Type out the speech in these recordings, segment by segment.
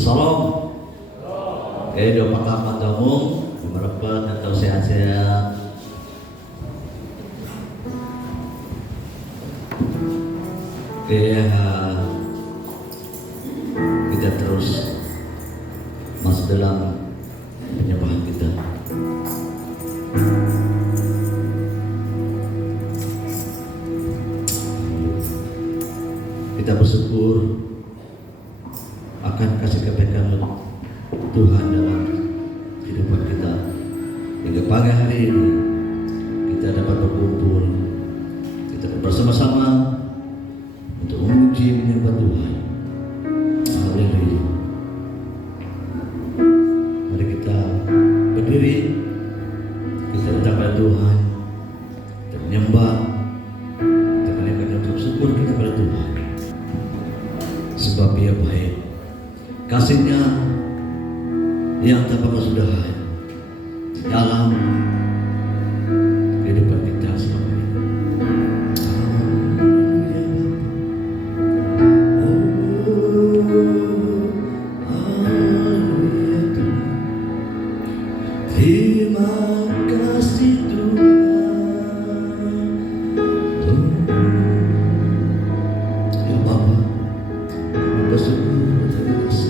Salam. Oke, doa pakar umum, berapa atau sehat-sehat. Oke, kita terus masuk dalam penyembahan kita. Kita bersyukur akan kasih kebaikan Tuhan dalam kehidupan kita. Hingga pagi hari ini kita dapat berkumpul, kita bersama-sama untuk memuji menyembah Tuhan. Haleluya. Mari kita berdiri, kita datang pada Tuhan, kita menyembah, kita menaikkan ucap syukur kita pada Tuhan. Sebab Dia baik, kasih-Nya yang tanpa kesudahan dalam kehidupan kita selama ini. Terima kasih Tuhan. Ya Bapa, bersyukur atas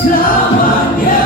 selamanya.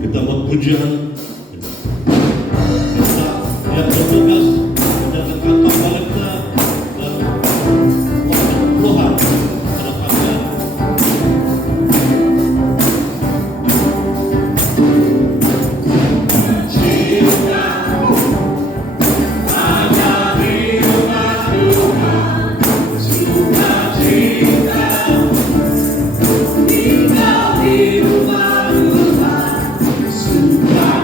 Kita buat pujian. Kita yang bertugas menjaga kantor baliknya dan Tuhan pada kalian. Tinggal di rumah Tuhan, suka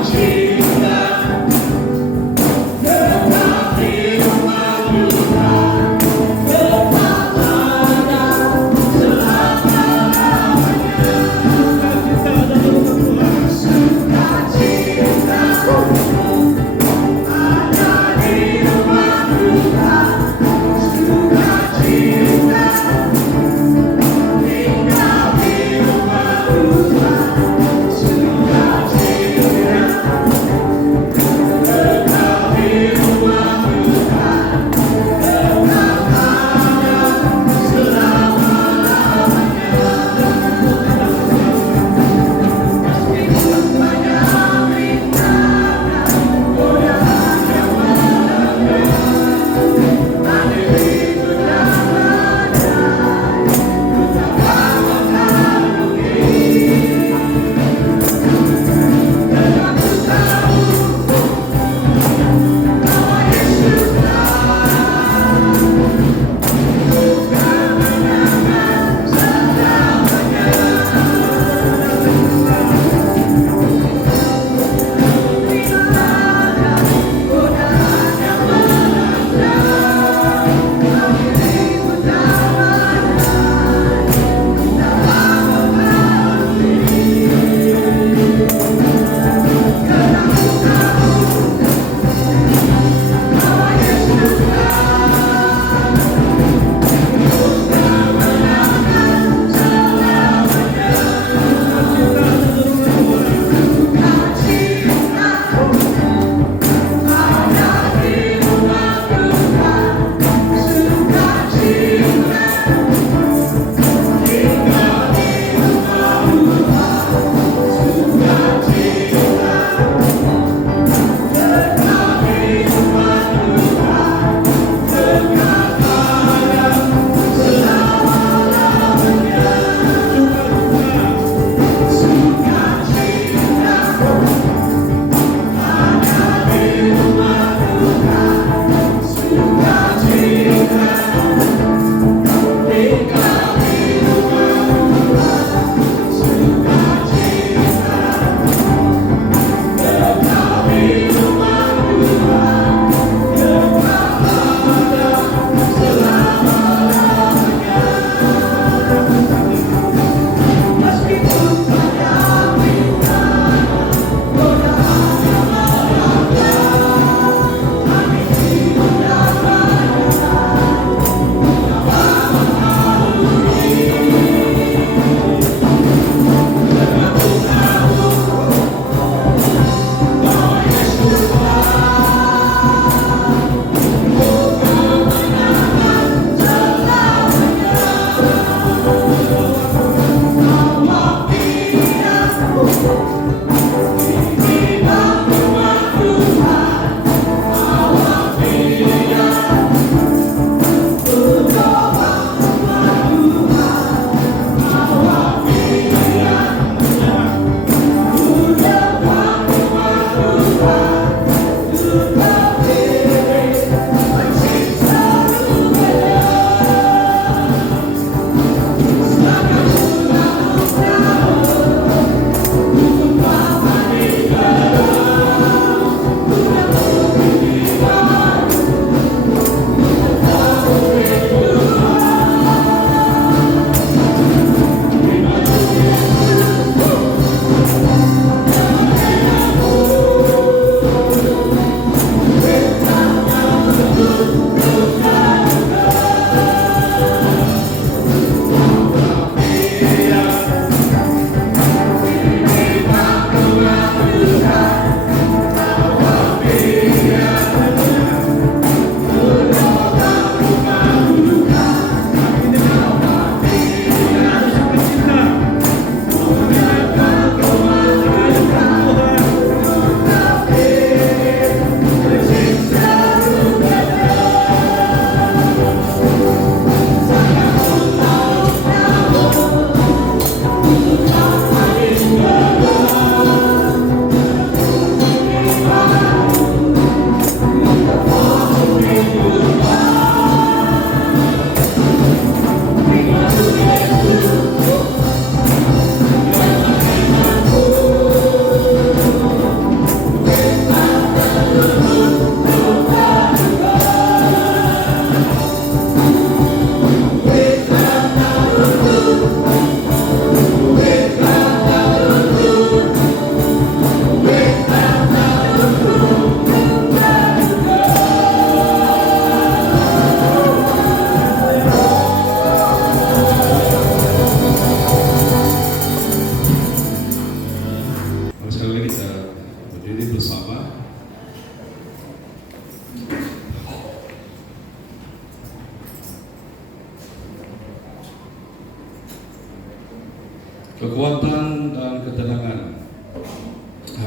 Kekuatan dan ketenangan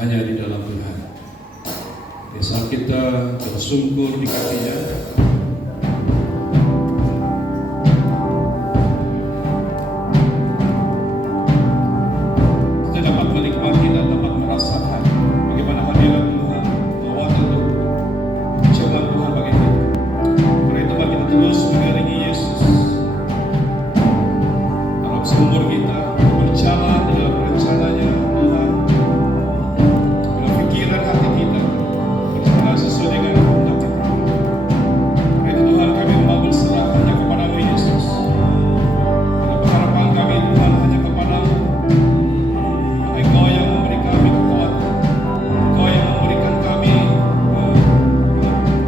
hanya di dalam Tuhan. Di saat kita tersungkur di kakinya, kita dapat menikmati dan dapat merasakan bagaimana hadirat Tuhan, kekuatan Tuhan, firman Tuhan bagi kita. Karena itu mari kita terus mengiringi Yesus dalam seumur kita, berjalan dalam rencananya Tuhan, dalam pikiran hati kita, berjalan sesuai dengan kehendak Tuhan. Karena itu Tuhan, kami mau berserah hanya kepada-Mu Yesus. Karena pengharapan kami Tuhan hanya kepada-Mu. Engkau yang memberi kami kekuatan, Engkau yang memberikan kami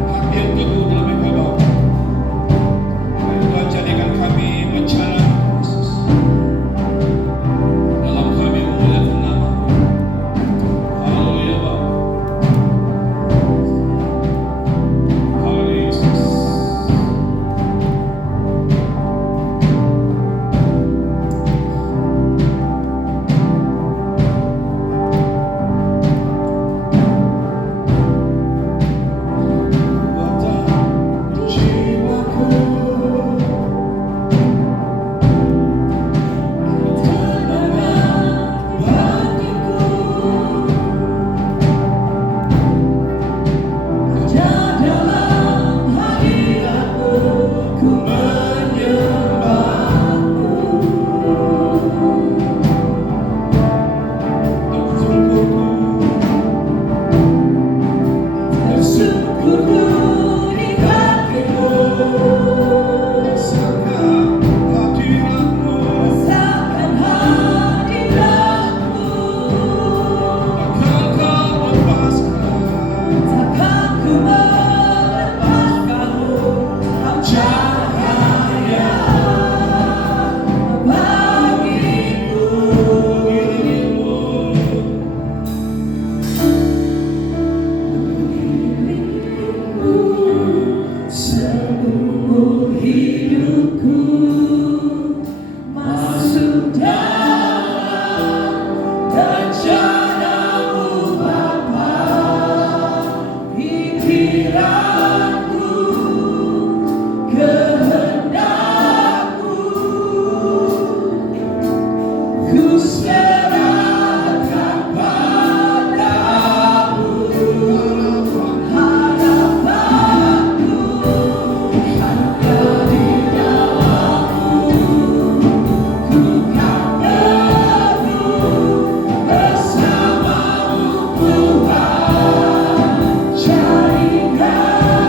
hati yang teguh dalam Engkau Bapa. Tuhan, jadikan kami bencana Yesus dalam kami memuliakan nama-Mu. Haleluya Bapa. Haleluya Yesus. Kekuatan jiwaku, ketenangan batinku, hanya dalam hadirat-Mu ku menyembah-Mu. Tersungkurku di kaki-Mu, rasakan hadirat-Mu, takkan Kau lepaskan, takkan ku melepaskan-Mu. Cahaya bagiku, seumur hidupku, masuk dalam rencana-Mu Bapa. Pikiranku, kehendak-Mu, ku serahkan padamu. Harapanku hanya di dalam-Mu, ku kan teguh bersama-Mu Tuhan. Jadikan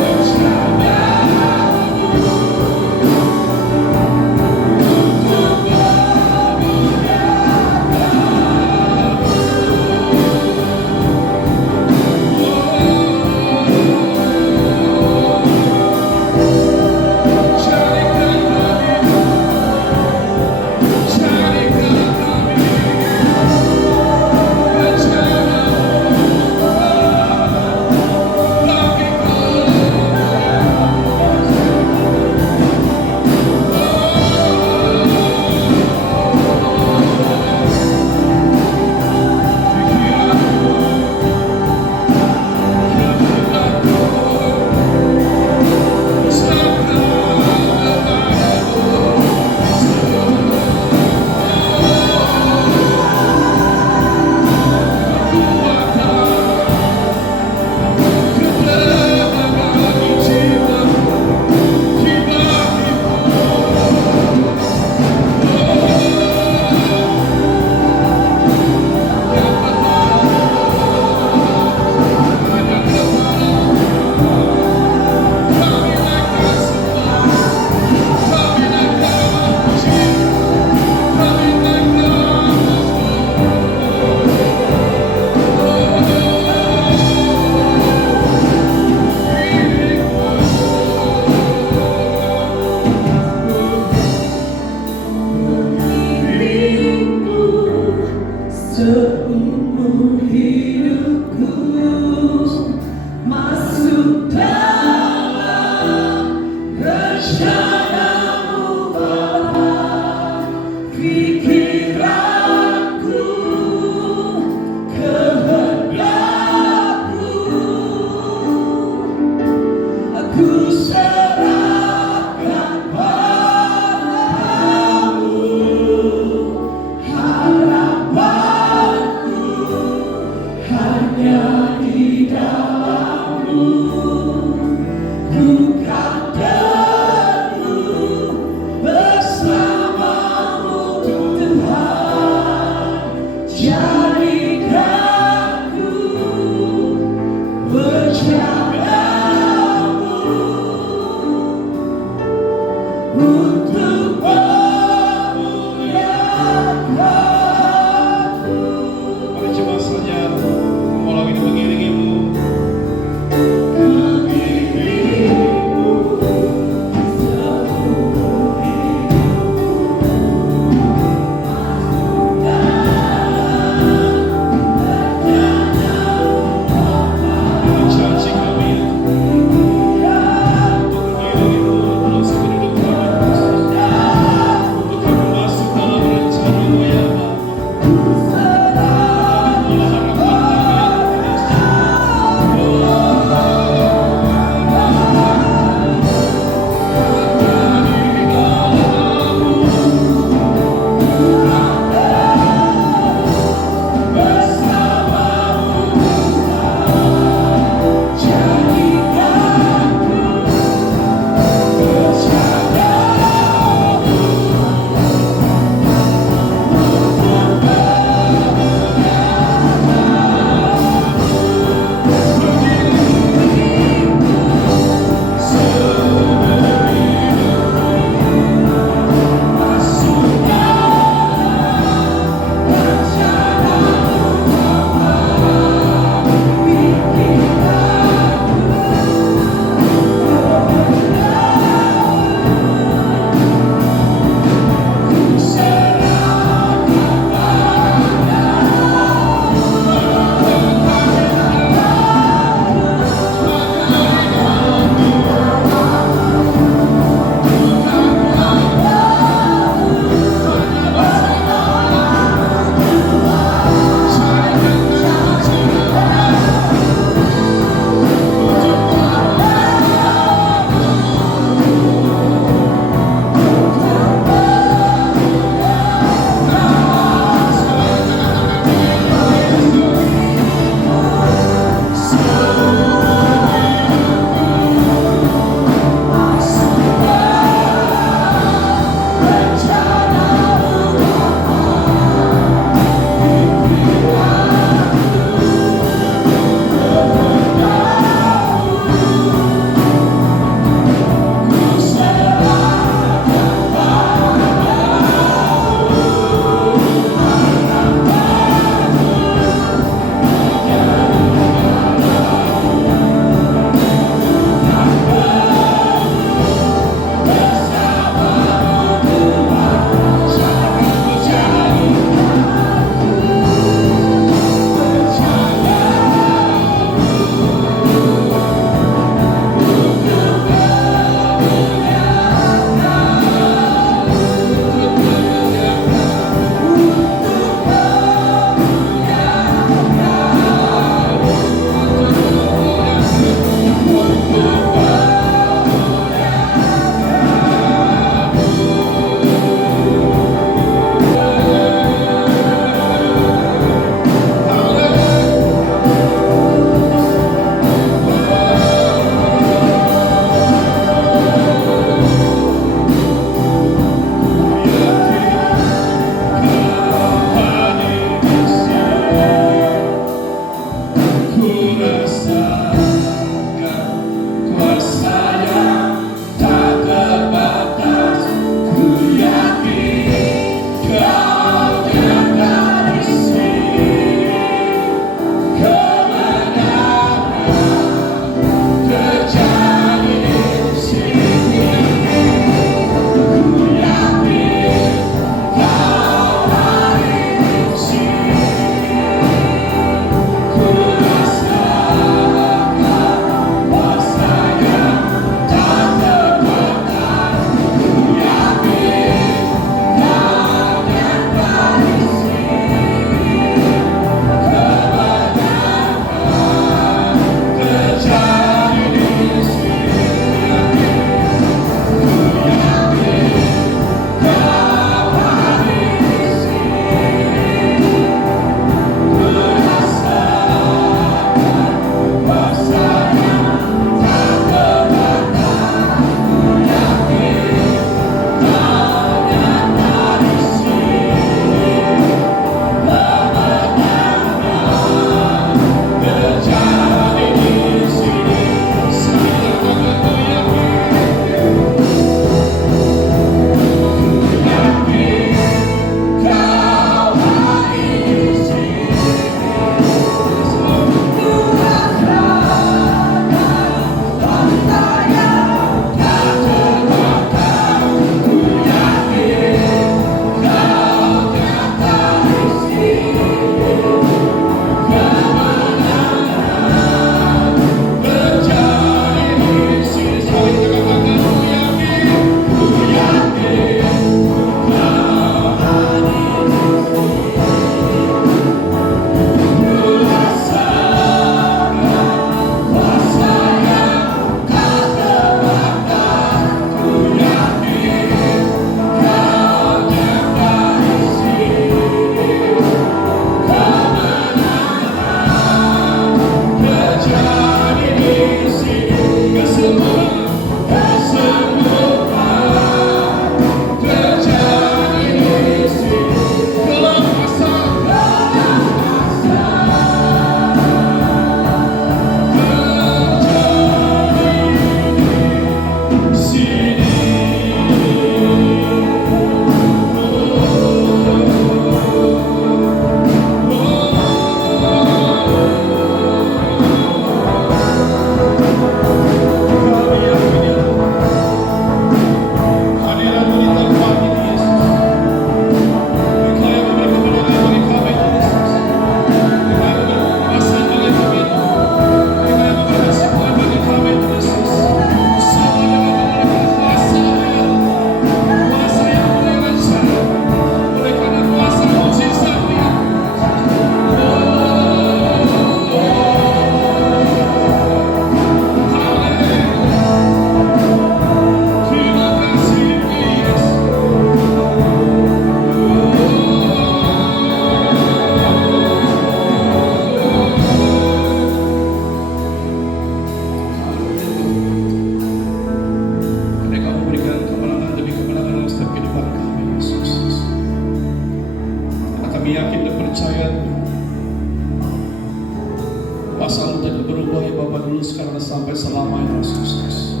sampai selamanya Yesus.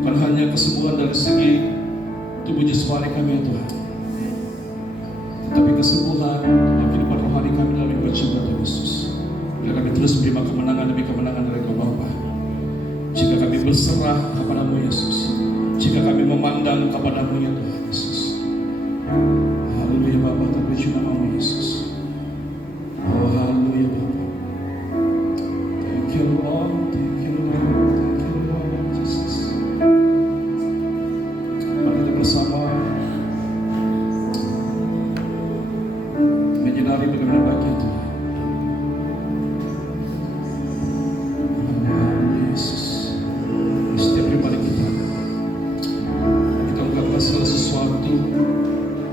Bukan hanya kesembuhan dari segi tubuh jasmani kami ya Tuhan, tetapi kesembuhan dalam kehidupan rohani kami dalam hidup Tuhan Yesus. Biar kami terus menerima kemenangan demi kemenangan dari Kau Bapa. Jika kami berserah kepada-Mu Yesus, jika kami memandang kepada-Mu ya Tuhan Yesus. Haleluya Bapa, terpuji nama-Mu Yesus. Oh haleluya Bapa. Thank you Lord, thank you Lord, thank you Lord Jesus. Mari kita bersama menyinari bagaimana bahagia Tuhan.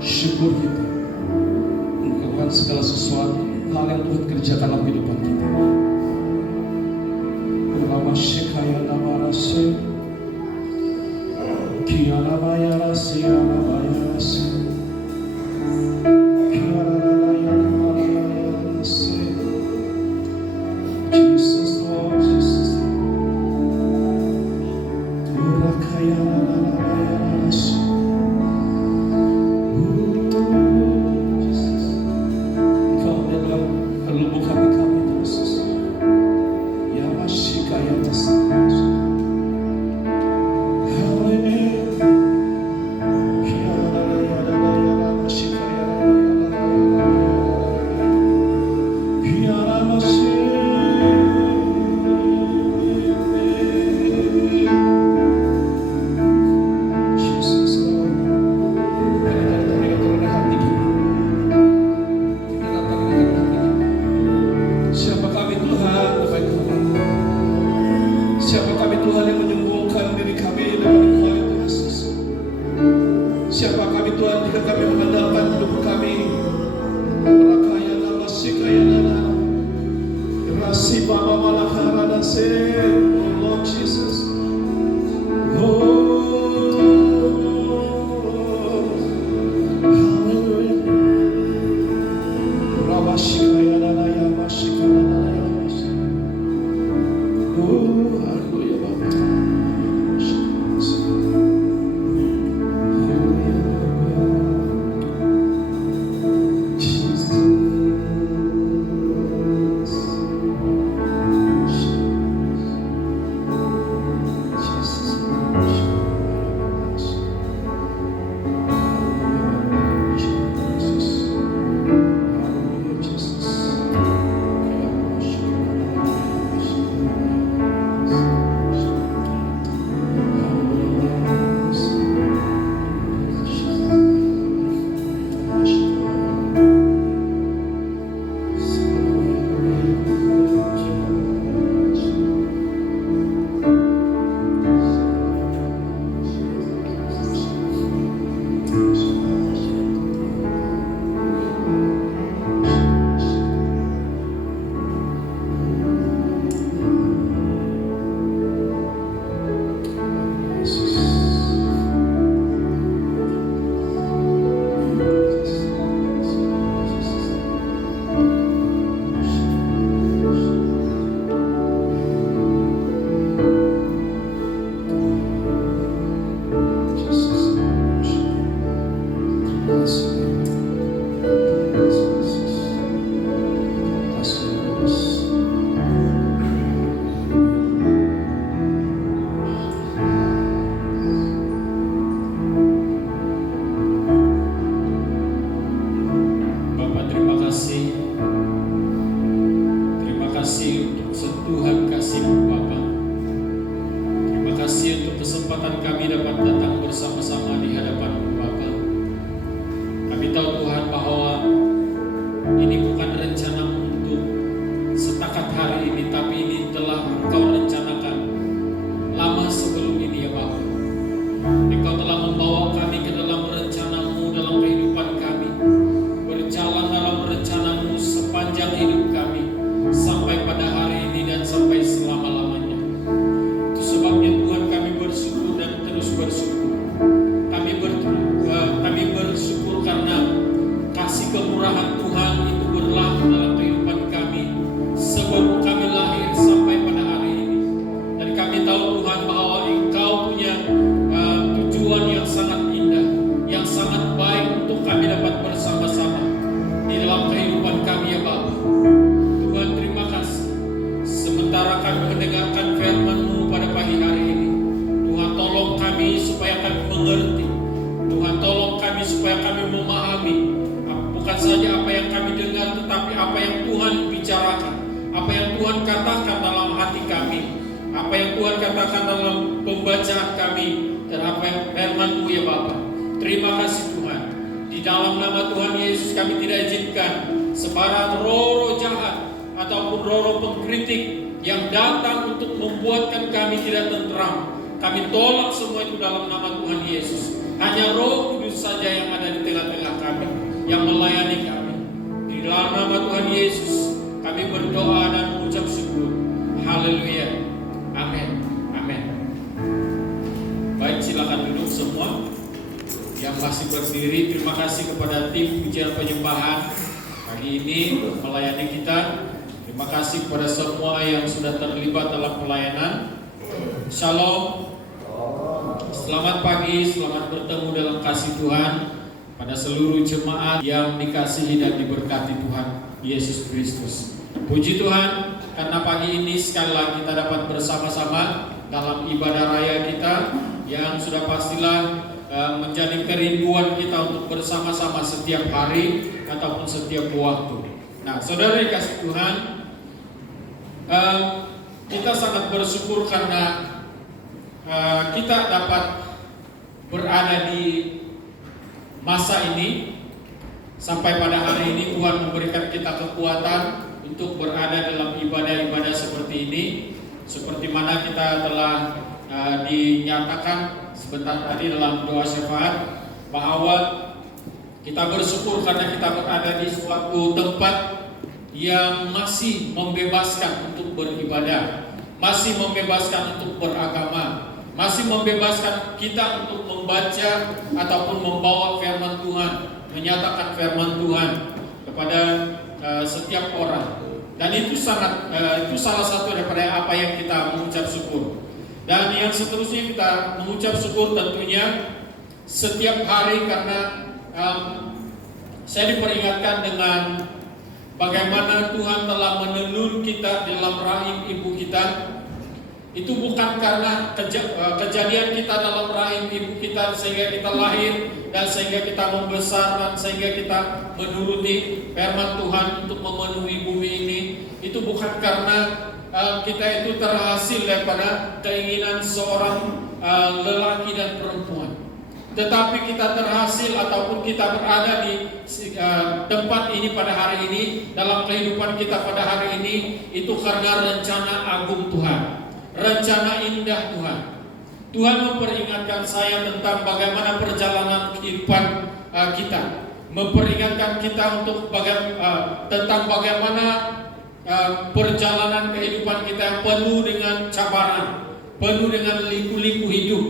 Syukur kita melakukan segala sesuatu hal yang Tuhan kerjakan dalam kehidupan kita. Ulama shikaya nama rase, kiana maya rase, ana maya rase, kiana maya rase. Jesus Lord, Jesus Lord. Urakaya maya rase. Lubuk hati kami Yesus. Ya Masyika ya Yesus. Siapa kami Tuhan yang menyembuhkan diri kami dengan Engkau itu Yesus. Siapa kami Tuhan jika kami mengandalkan hidup kami. Rakaya nama sikaya nana. Rasi baba malakara nase. Oh Lord Jesus. Hallelujah. Rabashikaya nana ya mashikaya nana ya mashikaya. Kesempatan kami dapat datang bersama-sama di hadapan Bapa. Kami tahu Tuhan bahwa ini bukan rencana untuk setakat hari ini, tapi ini telah Engkau rencanakan lama sebelum ini ya Bapa. Engkau telah membawa kami ke dalam rencana-Mu dalam kehidupan kami, berjalan dalam rencana-Mu sepanjang hidup kami sampai pada hari ini dan sampai selama-lamanya. Itu sebabnya Tuhan kami bersyukur dan terus bersyukur. Kami bersyukur karena kasih kemurahan Tuhan itu berlaku dalam kehidupan kami sebelum kami lahir sampai kami supaya kami memahami bukan saja apa yang kami dengar, tetapi apa yang Tuhan bicarakan, apa yang Tuhan katakan dalam hati kami, apa yang Tuhan katakan dalam pembacaan kami, dan apa yang firman-Mu ya Bapa. Terima kasih Tuhan. Di dalam nama Tuhan Yesus kami tidak izinkan sebarang roh jahat ataupun roh pengkritik yang datang untuk membuatkan kami tidak tentram. Kami tolak semua itu dalam nama Tuhan Yesus. Hanya Roh Kudus saja yang ada di tengah-tengah kami, yang melayani kami. Di dalam nama Tuhan Yesus kami berdoa dan mengucap syukur. Haleluya. Amin. Amin. Baik, silakan duduk semua. Yang masih berdiri, terima kasih kepada tim pujian penyembahan pagi ini melayani kita. Terima kasih kepada semua yang sudah terlibat dalam pelayanan. Shalom. Selamat pagi, selamat bertemu dalam kasih Tuhan pada seluruh jemaat yang dikasihi dan diberkati Tuhan Yesus Kristus. Puji Tuhan, karena pagi ini sekali lagi kita dapat bersama-sama dalam ibadah raya kita yang sudah pastilah menjadi kerinduan kita untuk bersama-sama setiap hari ataupun setiap waktu. Nah, saudara dikasih Tuhan, kita sangat bersyukur karena kita dapat berada di masa ini. Sampai pada hari ini Tuhan memberikan kita kekuatan untuk berada dalam ibadah-ibadah seperti ini. Seperti mana kita telah dinyatakan sebentar tadi dalam doa syafaat, bahwa kita bersyukur karena kita berada di suatu tempat yang masih membebaskan untuk beribadah, masih membebaskan untuk beragama, masih membebaskan kita untuk membaca ataupun membawa firman Tuhan, menyatakan firman Tuhan kepada setiap orang. Dan itu salah satu daripada apa yang kita mengucap syukur. Dan yang seterusnya kita mengucap syukur tentunya setiap hari karena saya diperingatkan dengan bagaimana Tuhan telah menelur kita dalam rahim ibu kita. Itu bukan karena kejadian kita dalam rahim ibu kita sehingga kita lahir dan sehingga kita membesar dan sehingga kita menuruti firman Tuhan untuk memenuhi bumi ini. Itu bukan karena kita itu terhasil daripada keinginan seorang lelaki dan perempuan, tetapi kita terhasil ataupun kita berada di tempat ini pada hari ini, dalam kehidupan kita pada hari ini, itu karena rencana agung Tuhan, rencana indah Tuhan. Tuhan memperingatkan saya tentang bagaimana perjalanan kehidupan kita, memperingatkan kita untuk tentang bagaimana perjalanan kehidupan kita yang penuh dengan cabaran, penuh dengan liku-liku hidup.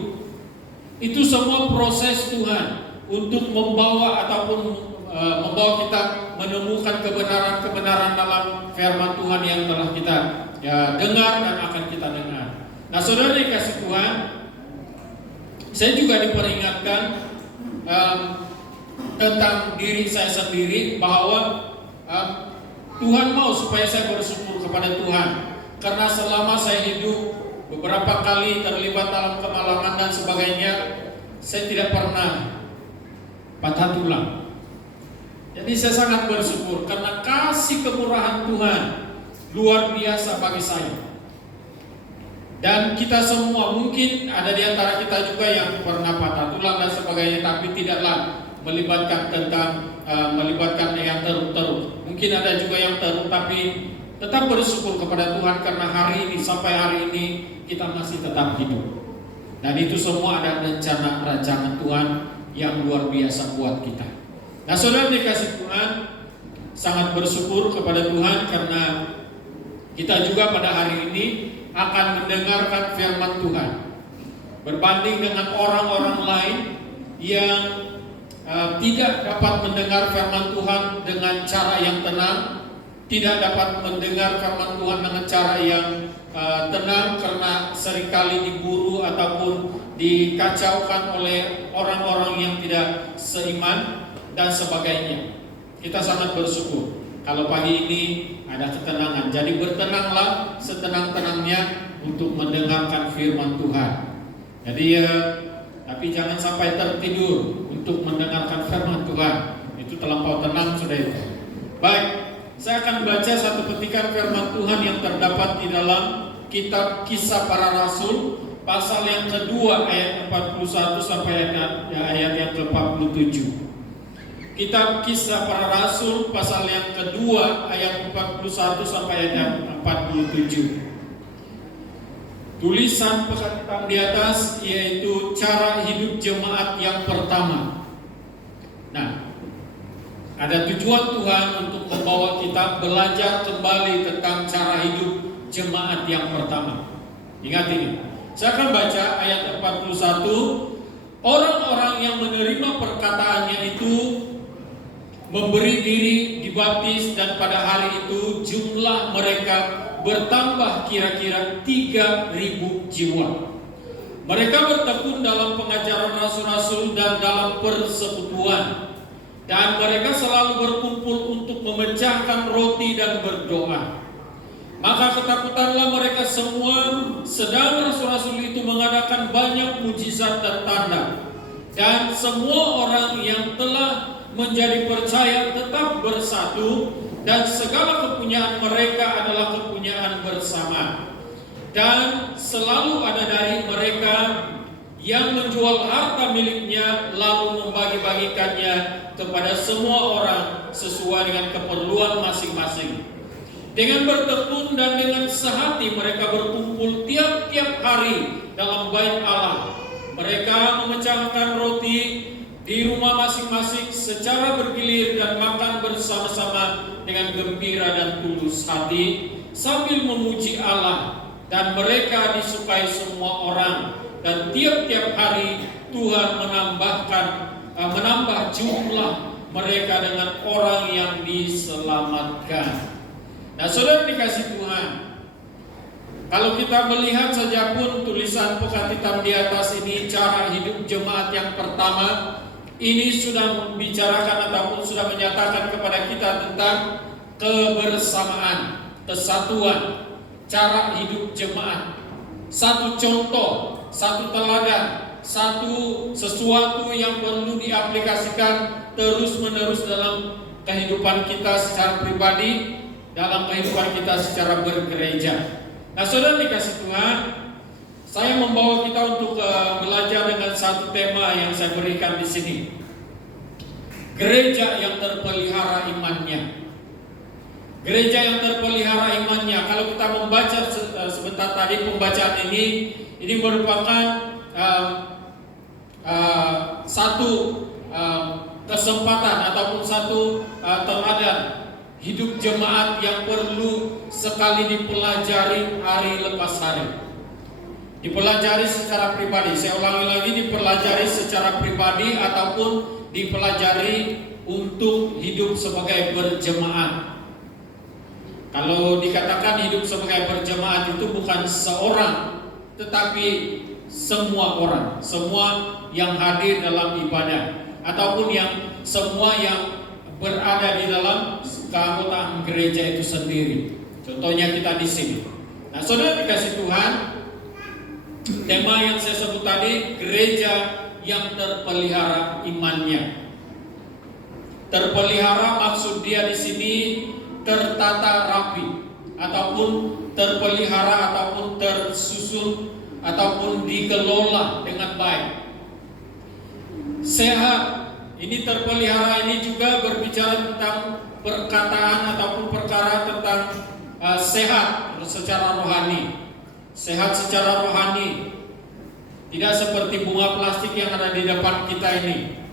Itu semua proses Tuhan untuk membawa membawa kita menemukan kebenaran-kebenaran dalam firman Tuhan yang telah kita dengar dan akan kita dengar. Nah, saudara dikasih Tuhan, saya juga diperingatkan tentang diri saya sendiri bahwa Tuhan mau supaya saya bersyukur kepada Tuhan, karena selama saya hidup beberapa kali terlibat dalam kemalangan dan sebagainya, saya tidak pernah patah tulang. Jadi saya sangat bersyukur karena kasih kemurahan Tuhan luar biasa bagi saya. Dan kita semua, mungkin ada di antara kita juga yang pernah patah tulang dan sebagainya, tapi tidaklah melibatkan yang teruk-teruk. Mungkin ada juga yang teruk, tapi tetap bersyukur kepada Tuhan karena hari ini, sampai hari ini kita masih tetap hidup. Dan itu semua ada rancangan Tuhan yang luar biasa buat kita. Nah, saudara dikasih Tuhan, sangat bersyukur kepada Tuhan karena kita juga pada hari ini akan mendengarkan firman Tuhan. Berbanding dengan orang-orang lain yang tidak dapat mendengar firman Tuhan dengan cara yang tenang, tidak dapat mendengar firman Tuhan dengan cara yang tenang karena seringkali diburu ataupun dikacaukan oleh orang-orang yang tidak seiman dan sebagainya. Kita sangat bersyukur kalau pagi ini ada ketenangan. Jadi bertenanglah setenang-tenangnya untuk mendengarkan firman Tuhan. Jadi tapi jangan sampai tertidur. untuk mendengarkan firman Tuhan. Itu terlampau tenang sudah itu. Baik, saya akan baca satu petikan firman Tuhan yang terdapat di dalam kitab Kisah Para Rasul pasal yang kedua ayat 41 sampai ayat yang ke-47. Kitab Kisah Para Rasul pasal yang kedua ayat 41 sampai ayat 47. Tulisan pesan di atas yaitu cara hidup jemaat yang pertama. Nah, ada tujuan Tuhan untuk membawa kita belajar kembali tentang cara hidup jemaat yang pertama. Ingat ini. Saya akan baca ayat 41. Orang-orang yang menerima perkataannya itu memberi diri dibaptis, dan pada hari itu jumlah mereka bertambah kira-kira 3.000 jiwa. Mereka bertekun dalam pengajaran rasul-rasul dan dalam persekutuan, dan mereka selalu berkumpul untuk memecahkan roti dan berdoa. Maka ketakutanlah mereka semua, sedang rasul-rasul itu mengadakan banyak mujizat dan tanda. Dan semua orang yang telah menjadi percaya tetap bersatu, dan segala kepunyaan mereka adalah kepunyaan bersama. Dan selalu ada dari mereka yang menjual harta miliknya lalu membagi-bagikannya kepada semua orang sesuai dengan keperluan masing-masing. Dengan bertekun dan dengan sehati mereka berkumpul tiap-tiap hari dalam bait Allah. Mereka memecahkan roti di rumah masing-masing secara bergilir dan makan bersama-sama dengan gembira dan tulus hati sambil memuji Allah, dan mereka disukai semua orang, dan tiap-tiap hari Tuhan menambah jumlah mereka dengan orang yang diselamatkan. Nah, saudara dikasih Tuhan, kalau kita melihat saja pun tulisan pekat hitam di atas ini, cara hidup jemaat yang pertama, ini sudah membicarakan ataupun sudah menyatakan kepada kita tentang kebersamaan, kesatuan, cara hidup jemaat. Satu contoh, satu teladan, sesuatu yang perlu diaplikasikan terus-menerus dalam kehidupan kita secara pribadi, dalam kehidupan kita secara bergereja. Nah, saudara dikasih Tuhan, saya membawa kita untuk belajar dengan satu tema yang saya berikan di sini. Gereja yang terpelihara imannya. Gereja yang terpelihara imannya. Kalau kita membaca sebentar tadi pembacaan ini merupakan satu kesempatan ataupun satu teladan hidup jemaat yang perlu sekali dipelajari hari lepas hari. Dipelajari secara pribadi. Saya ulangi lagi, dipelajari secara pribadi ataupun dipelajari untuk hidup sebagai berjemaat. Kalau dikatakan hidup sebagai berjemaat itu bukan seorang, tetapi semua orang, semua yang hadir dalam ibadah, ataupun semua yang berada di dalam keanggotaan gereja itu sendiri. Contohnya kita di sini. Nah, saudara dikasih Tuhan, tema yang saya sebut tadi, gereja yang terpelihara imannya. Terpelihara maksud dia di sini tertata rapi, ataupun terpelihara, ataupun tersusun, ataupun dikelola dengan baik. Sehat. Ini terpelihara ini juga berbicara tentang perkataan ataupun perkara tentang sehat secara rohani. Sehat secara rohani. Tidak seperti bunga plastik yang ada di depan kita ini.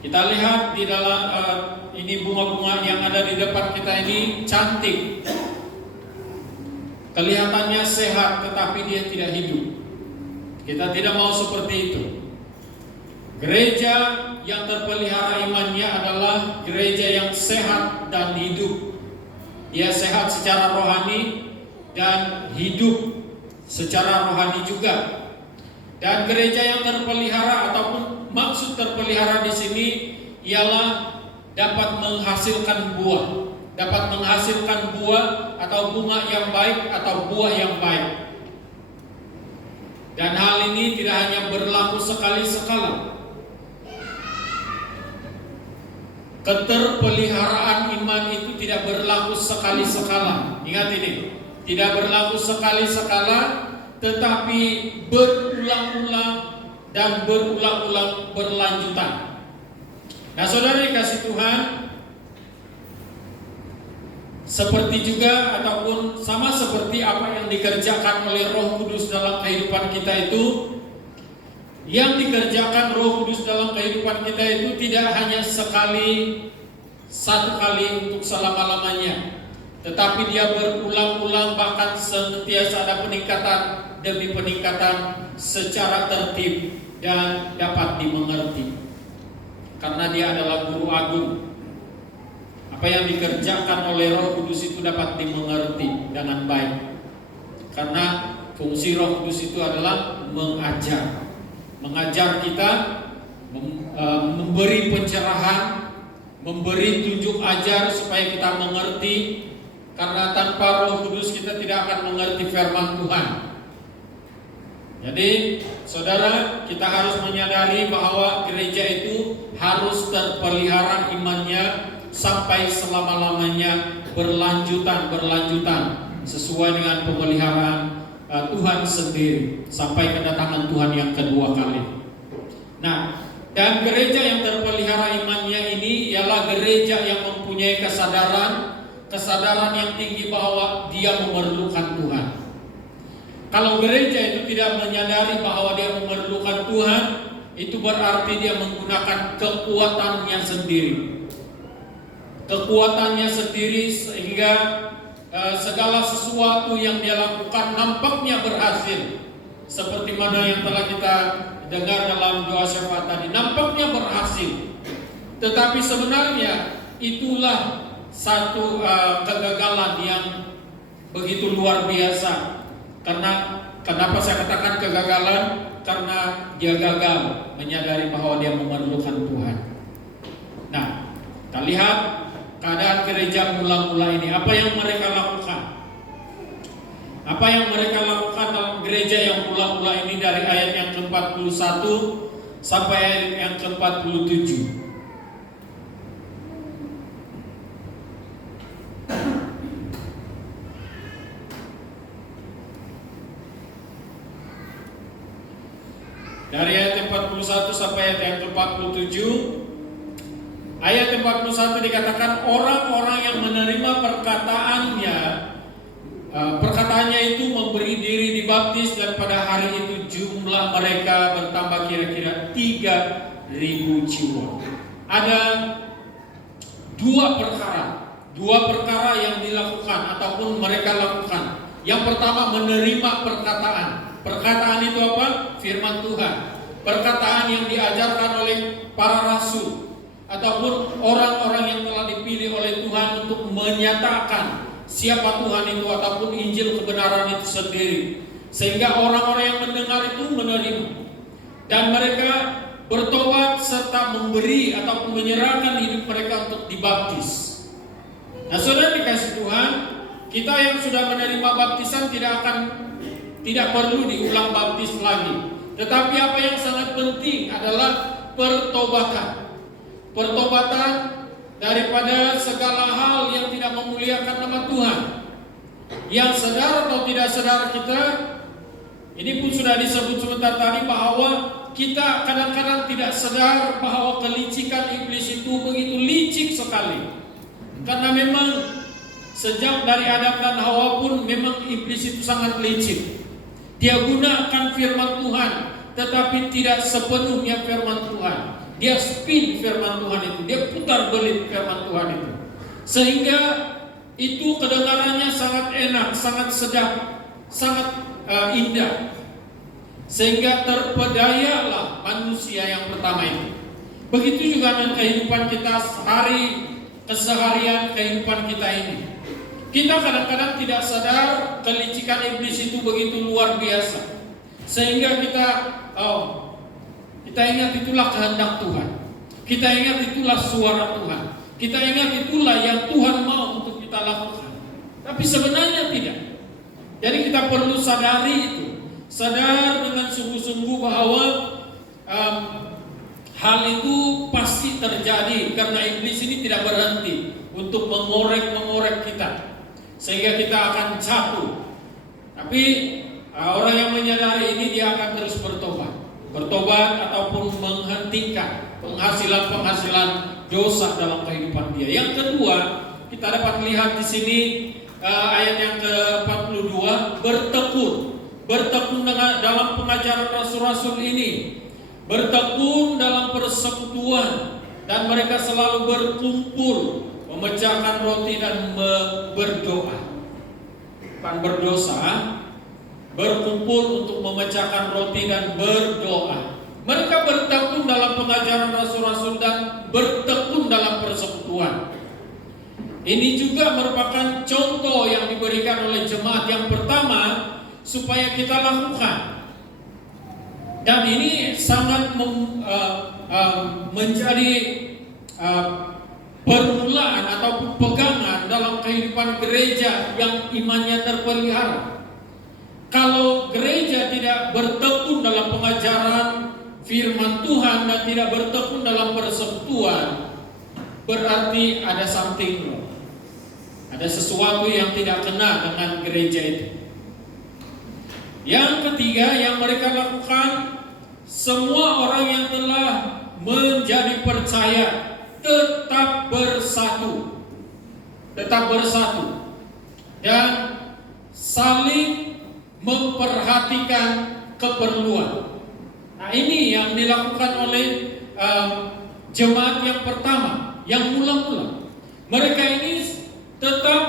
Kita lihat di dalam ini bunga-bunga yang ada di depan kita ini cantik. Kelihatannya sehat tetapi dia tidak hidup. Kita tidak mau seperti itu. Gereja yang terpelihara imannya adalah gereja yang sehat dan hidup. Dia sehat secara rohani dan hidup secara rohani juga. Dan gereja yang terpelihara ataupun maksud terpelihara di sini ialah dapat menghasilkan buah, dapat menghasilkan buah atau bunga yang baik atau buah yang baik. Dan hal ini tidak hanya berlaku sekali-sekala, keterpeliharaan iman itu tidak berlaku sekali-sekala. Ingat ini, tidak berlaku sekali-sekala, tetapi berulang-ulang dan berulang-ulang berlanjutan. Nah, saudara dikasih Tuhan, seperti juga ataupun sama seperti apa yang dikerjakan oleh Roh Kudus dalam kehidupan kita itu, yang dikerjakan Roh Kudus dalam kehidupan kita itu tidak hanya satu kali untuk selama-lamanya, tetapi dia berulang-ulang, bahkan senantiasa ada peningkatan demi peningkatan secara tertib dan dapat dimengerti. Karena dia adalah guru agung, apa yang dikerjakan oleh Roh Kudus itu dapat dimengerti dengan baik. Karena fungsi Roh Kudus itu adalah mengajar kita, memberi pencerahan, memberi tunjuk ajar supaya kita mengerti. Karena tanpa Roh Kudus kita tidak akan mengerti firman Tuhan. Jadi saudara, kita harus menyadari bahwa gereja itu harus terpelihara imannya sampai selama-lamanya, berlanjutan sesuai dengan pemeliharaan Tuhan sendiri sampai kedatangan Tuhan yang kedua kali. Nah, dan gereja yang terpelihara imannya ini ialah gereja yang mempunyai kesadaran yang tinggi bahwa dia memerlukan Tuhan. Kalau gereja itu tidak menyadari bahwa dia memerlukan Tuhan, itu berarti dia menggunakan kekuatannya sendiri sehingga segala sesuatu yang dia lakukan nampaknya berhasil, seperti mana yang telah kita dengar dalam doa syafaat tadi, nampaknya berhasil, tetapi sebenarnya itulah satu kegagalan yang begitu luar biasa. Karena kenapa saya katakan kegagalan? Karena dia gagal menyadari bahwa dia memerlukan Tuhan. Nah, kita lihat keadaan gereja mula-mula ini, apa yang mereka lakukan? Apa yang mereka lakukan dalam gereja yang mula-mula ini dari ayat yang ke-41 sampai ayat yang ke-47. Dari ayat 41 sampai ayat yang ke-47. Ayat 41 dikatakan orang-orang yang menerima perkataannya itu memberi diri dibaptis, dan pada hari itu jumlah mereka bertambah kira-kira 3.000 jiwa. Ada dua perkara yang dilakukan ataupun mereka lakukan. Yang pertama, menerima perkataan. Perkataan itu apa? Firman Tuhan. Perkataan yang diajarkan oleh para rasul ataupun orang-orang yang telah dipilih oleh Tuhan untuk menyatakan siapa Tuhan itu ataupun Injil kebenaran itu sendiri, sehingga orang-orang yang mendengar itu menerima dan mereka bertobat serta memberi ataupun menyerahkan hidup mereka untuk dibaptis. Nah, saudara dikasih Tuhan, kita yang sudah menerima baptisan tidak perlu diulang baptis lagi. Tetapi apa yang sangat penting adalah pertobatan. Pertobatan daripada segala hal yang tidak memuliakan nama Tuhan. Yang sadar atau tidak sadar kita, ini pun sudah disebut sebentar tadi bahwa kita kadang-kadang tidak sadar bahwa kelicikan iblis itu begitu licik sekali. Karena memang sejak dari Adam dan Hawa pun memang iblis itu sangat licik. Dia gunakan firman Tuhan, tetapi tidak sepenuhnya firman Tuhan. Dia spin firman Tuhan itu, dia putar belit firman Tuhan itu, sehingga itu kedengarannya sangat enak, sangat sedap, sangat indah, sehingga terpedayalah manusia yang pertama itu. Begitu juga dengan kehidupan kita keseharian kehidupan kita ini. Kita kadang-kadang tidak sadar kelicikan iblis itu begitu luar biasa, sehingga kita ingat itulah kehendak Tuhan, kita ingat itulah suara Tuhan, kita ingat itulah yang Tuhan mau untuk kita lakukan. Tapi sebenarnya tidak. Jadi kita perlu sadari itu, sadar dengan sungguh-sungguh bahwa hal itu pasti terjadi. terjadi karena iblis ini tidak berhenti untuk mengorek kita, sehingga kita akan jatuh. Tapi orang yang menyadari ini, dia akan terus bertobat ataupun menghentikan penghasilan dosa dalam kehidupan dia. Yang kedua, kita dapat lihat di sini ayat yang ke-42, bertekun dalam pengajaran rasul-rasul ini, bertekun dalam persekutuan, dan mereka selalu berkumpul, memecahkan roti dan berdoa. Bukan berdosa, berkumpul untuk memecahkan roti dan berdoa. Mereka bertekun dalam pengajaran rasul-rasul dan bertekun dalam persekutuan. Ini juga merupakan contoh yang diberikan oleh jemaat yang pertama supaya kita lakukan. Dan ini sangat menjadi permulaan ataupun pegangan dalam kehidupan gereja yang imannya terpelihara. Kalau gereja tidak bertekun dalam pengajaran firman Tuhan dan tidak bertekun dalam persekutuan, berarti ada something wrong. Ada sesuatu yang tidak kena dengan gereja itu. Yang ketiga yang mereka lakukan, semua orang yang telah menjadi percaya tetap bersatu dan saling memperhatikan keperluan. Nah, ini yang dilakukan oleh jemaat yang pertama, yang mula-mula. Mereka ini tetap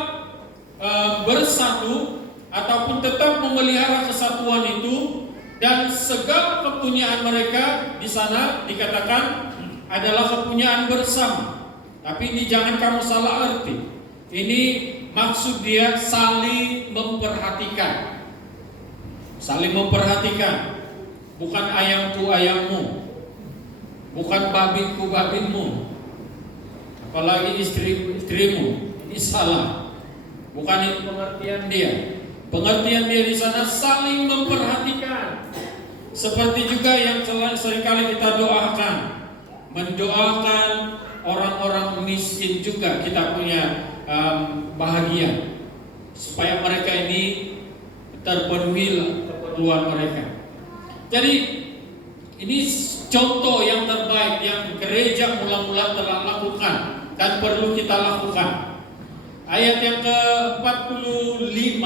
bersatu ataupun tetap memelihara kesatuan itu, dan segala kepunyaan mereka di sana dikatakan adalah kepunyaan bersama. Tapi ini jangan kamu salah arti. Ini maksud dia saling memperhatikan. Saling memperhatikan. Bukan ayamku ayammu, bukan babiku babinmu, apalagi istrimu. Ini salah. Bukan itu pengertian dia. Pengertian dia di sana saling memperhatikan. Seperti juga yang seringkali kita doakan, mendoakan orang-orang miskin juga kita punya bahagia, supaya mereka ini terpenuhi keperluan mereka. Jadi ini contoh yang terbaik yang gereja mula-mula telah lakukan dan perlu kita lakukan. Ayat yang ke-45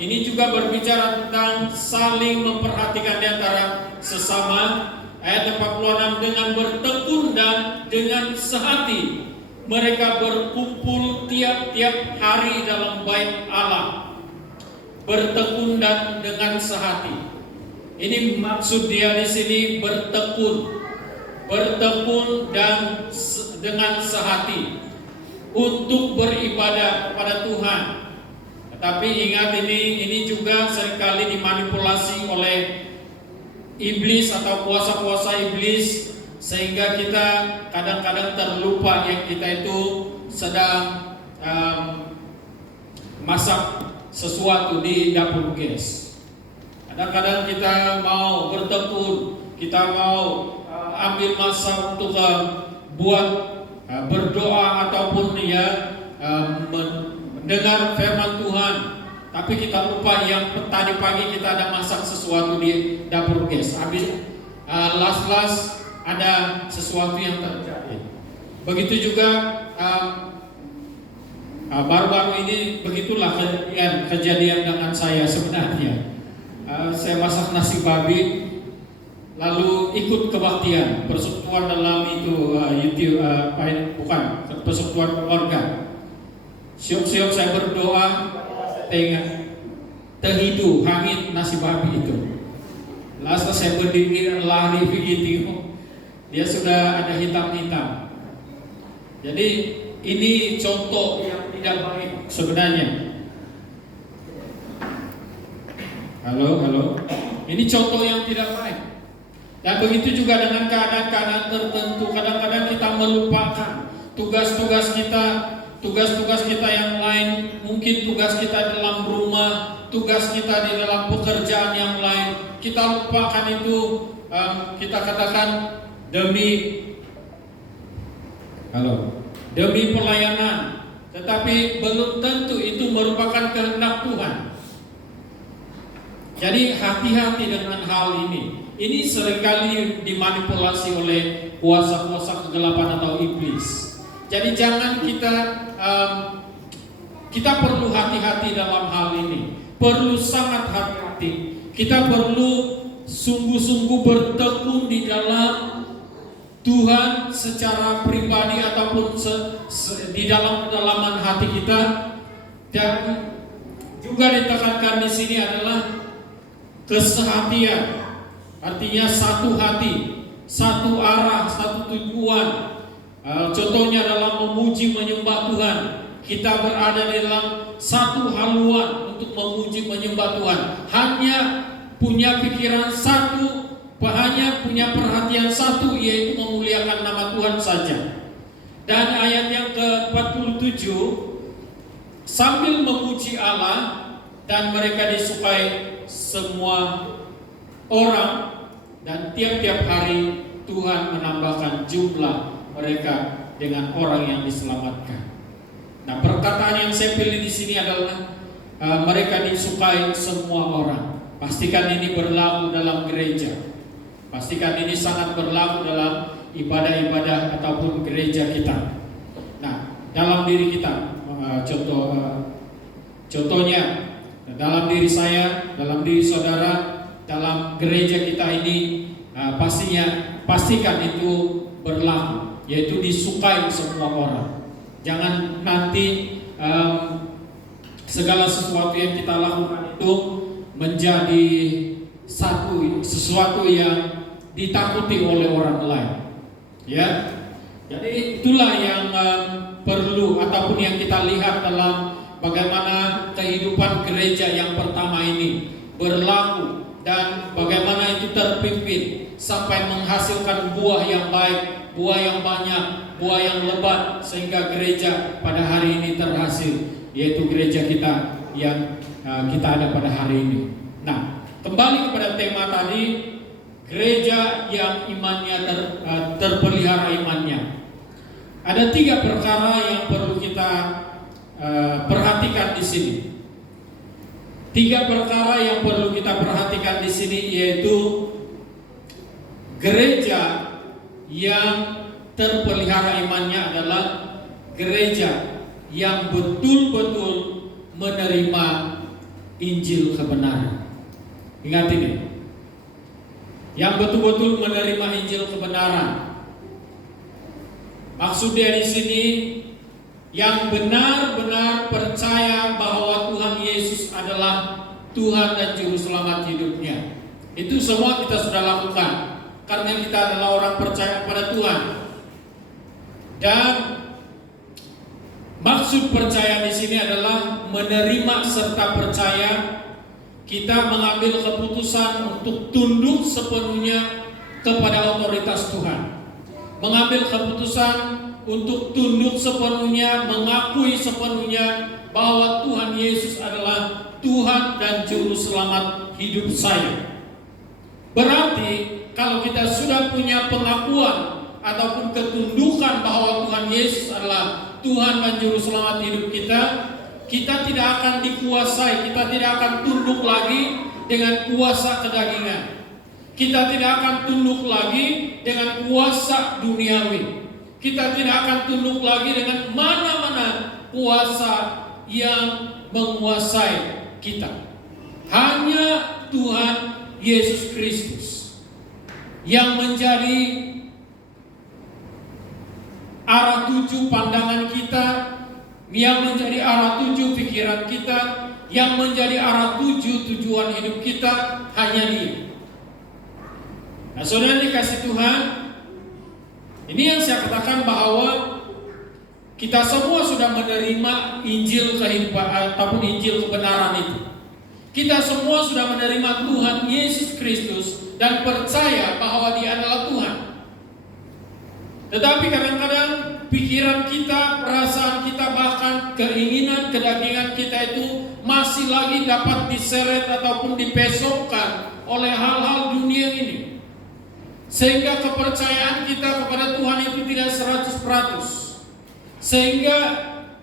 ini juga berbicara tentang saling memperhatikan di antara sesama. Ayat 46, dengan bertekun dan dengan sehati mereka berkumpul tiap-tiap hari dalam bait Allah. Bertekun dan dengan sehati. Ini maksud dia di sini, bertekun dan dengan sehati untuk beribadah kepada Tuhan. Tetapi ingat, ini juga seringkali dimanipulasi oleh iblis atau kuasa-kuasa iblis, sehingga kita kadang-kadang terlupa yang kita itu sedang masak sesuatu di dapur gas. Kadang-kadang kita mau bertekun, kita mau ambil masa untuk buat berdoa ataupun mendengar firman Tuhan, tapi kita lupa yang tadi pagi kita ada masak sesuatu di dapur gas. Habis las-las ada sesuatu yang terjadi. Begitu juga baru-baru ini begitulah kejadian dengan saya sebenarnya. Saya masak nasi babi, lalu ikut kebaktian persekutuan dalam itu bukan persekutuan keluarga. Siok-siok saya berdoa, tengah terhidu hangit nasi babi itu. Lalu saya berdiri dan lari begitu, dia sudah ada hitam-hitam. Jadi ini contoh yang tidak baik sebenarnya. Halo. Ini contoh yang tidak baik. Dan begitu juga dengan keadaan-keadaan tertentu. Kadang-kadang kita melupakan tugas-tugas kita yang lain. Mungkin tugas kita dalam rumah, tugas kita di dalam pekerjaan yang lain. Kita lupakan itu. Kita katakan demi Halo. Demi pelayanan, tetapi belum tentu itu merupakan kehendak Tuhan. Jadi hati-hati dengan hal ini. Ini seringkali dimanipulasi oleh kuasa-kuasa kegelapan atau iblis. Jadi jangan kita perlu hati-hati dalam hal ini. Perlu sangat hati-hati. Kita perlu sungguh-sungguh bertekun di dalam Tuhan secara pribadi ataupun di dalam kedalaman hati kita. Dan juga ditekankan di sini adalah kesehatian. Artinya satu hati, satu arah, satu tujuan. Contohnya dalam memuji menyembah Tuhan, kita berada di dalam satu haluan untuk memuji menyembah Tuhan. Hanya punya pikiran satu, hanya punya perhatian satu, yaitu memuliakan nama Tuhan saja. Dan ayat yang ke-47, sambil memuji Allah dan mereka disukai semua orang, dan tiap-tiap hari Tuhan menambahkan jumlah mereka dengan orang yang diselamatkan. Nah, perkataan yang saya pilih di sini adalah mereka disukai semua orang. Pastikan ini berlaku dalam gereja. Pastikan ini sangat berlaku dalam ibadah-ibadah ataupun gereja kita. Nah, dalam diri kita, contohnya dalam diri saya, dalam diri saudara, dalam gereja kita ini, pastikan itu berlaku, yaitu disukai semua orang. Jangan nanti segala sesuatu yang kita lakukan itu menjadi sesuatu yang ditakuti oleh orang lain. Ya, jadi itulah yang perlu ataupun yang kita lihat dalam bagaimana kehidupan gereja yang pertama ini berlaku dan bagaimana itu terpimpin sampai menghasilkan buah yang baik, buah yang banyak, buah yang lebat, sehingga gereja pada hari ini terhasil, yaitu gereja kita yang kita ada pada hari ini. Nah, kembali kepada tema tadi, gereja yang imannya terpelihara imannya. Ada 3 perkara yang perlu kita perhatikan di sini. 3 perkara yang perlu kita perhatikan di sini, yaitu gereja yang terpelihara imannya adalah gereja yang betul-betul menerima Injil kebenaran. Ingat ini, yang betul-betul menerima Injil kebenaran. Maksudnya di sini yang benar-benar percaya bahwa Tuhan Yesus adalah Tuhan dan Juru Selamat hidupnya. Itu semua kita sudah lakukan karena kita adalah orang percaya kepada Tuhan. Dan maksud percaya di sini adalah menerima serta percaya. Kita mengambil keputusan untuk tunduk sepenuhnya kepada otoritas Tuhan. Mengambil keputusan untuk tunduk sepenuhnya, mengakui sepenuhnya bahwa Tuhan Yesus adalah Tuhan dan Juru Selamat hidup saya. Berarti kalau kita sudah punya pengakuan ataupun ketundukan bahwa Tuhan Yesus adalah Tuhan dan Juru Selamat hidup kita, kita tidak akan dikuasai, kita tidak akan tunduk lagi dengan kuasa kedagingan. Kita tidak akan tunduk lagi dengan kuasa duniawi. Kita tidak akan tunduk lagi dengan mana-mana kuasa yang menguasai kita. Hanya Tuhan Yesus Kristus yang menjadi arah tuju pandangan kita, yang menjadi arah tuju pikiran kita, yang menjadi arah tuju tujuan hidup kita, hanya Dia. Nah, saudara dikasih Tuhan, ini yang saya katakan bahwa kita semua sudah menerima Injil kehidupan ataupun Injil kebenaran itu. Kita semua sudah menerima Tuhan Yesus Kristus dan percaya bahwa Dia adalah Tuhan. Tetapi kadang-kadang pikiran kita, perasaan kita, bahkan keinginan, kedagingan kita itu masih lagi dapat diseret ataupun dipesongkan oleh hal-hal dunia ini. Sehingga kepercayaan kita kepada Tuhan itu tidak 100%. sehingga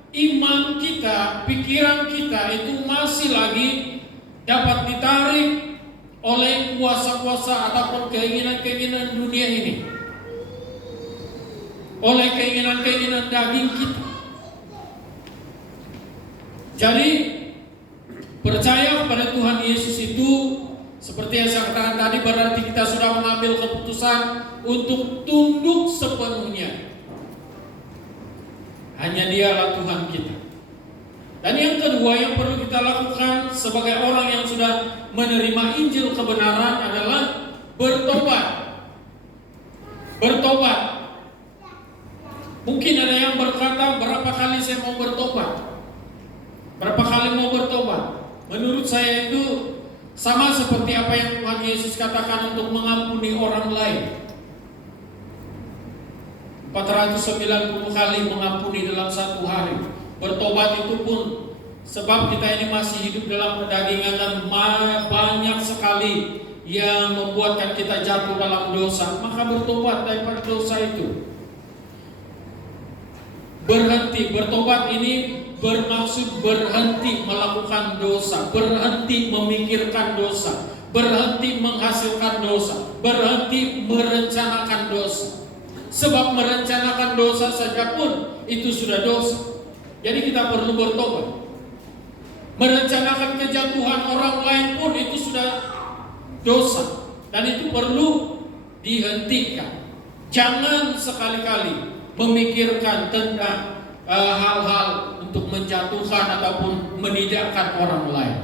iman kita, pikiran kita itu masih lagi dapat ditarik oleh kuasa-kuasa ataupun keinginan-keinginan dunia ini, oleh keinginan-keinginan daging kita. Jadi percaya kepada Tuhan Yesus itu seperti yang saya katakan tadi, berarti kita sudah mengambil keputusan untuk tunduk sepenuhnya. Hanya Dialah Tuhan kita. Dan yang kedua yang perlu kita lakukan sebagai orang yang sudah menerima Injil kebenaran adalah bertobat. Bertobat. Mungkin ada yang berkata, berapa kali saya mau bertobat? Berapa kali mau bertobat? Menurut saya itu sama seperti apa yang Tuhan Yesus katakan untuk mengampuni orang lain. 490 kali mengampuni dalam satu hari. Bertobat itu pun sebab kita ini masih hidup dalam perdagingan dan banyak sekali yang membuatkan kita jatuh dalam dosa. Maka bertobat daripada dosa itu. Berhenti, bertobat ini bermaksud berhenti melakukan dosa, berhenti memikirkan dosa, berhenti menghasilkan dosa, berhenti merencanakan dosa. Sebab merencanakan dosa saja pun itu sudah dosa. Jadi kita perlu bertobat. Merencanakan kejatuhan orang lain pun itu sudah dosa, dan itu perlu dihentikan. Jangan sekali-kali memikirkan tentang hal-hal untuk menjatuhkan ataupun menidakkan orang lain.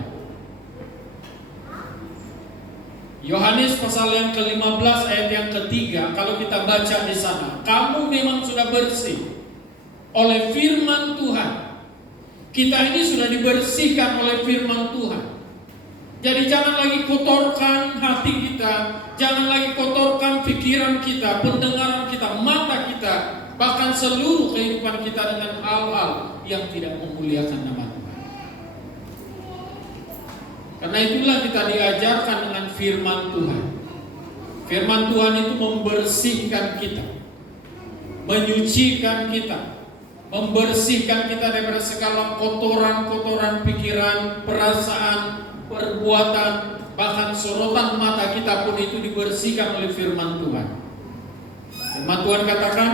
Yohanes pasal yang ke-15 ayat yang ke-3, kalau kita baca di sana, kamu memang sudah bersih oleh firman Tuhan. Kita ini sudah dibersihkan oleh firman Tuhan. Jadi jangan lagi kotorkan hati kita, jangan lagi kotorkan pikiran kita, pendengaran kita, mata kita, bahkan seluruh kehidupan kita dengan hal-hal yang tidak memuliakan nama Tuhan. Karena itulah kita diajarkan dengan firman Tuhan. Firman Tuhan itu membersihkan kita, menyucikan kita, membersihkan kita daripada segala kotoran-kotoran pikiran, perasaan, perbuatan, bahkan sorotan mata kita pun itu dibersihkan oleh firman Tuhan. Firman Tuhan katakan,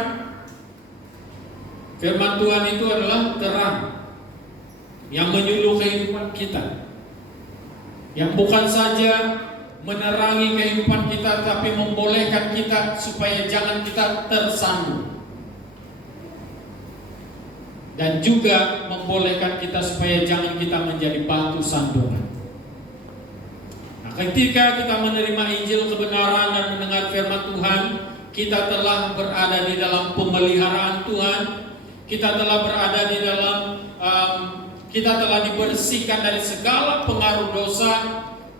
firman Tuhan itu adalah terang yang menyuluh kehidupan kita, yang bukan saja menerangi kehidupan kita, tapi membolehkan kita supaya jangan kita tersandung, dan juga membolehkan kita supaya jangan kita menjadi batu sandungan. Nah, ketika kita menerima Injil kebenaran dan mendengar firman Tuhan, kita telah berada di dalam pemeliharaan Tuhan. Kita telah berada di dalam kita telah dibersihkan dari segala pengaruh dosa,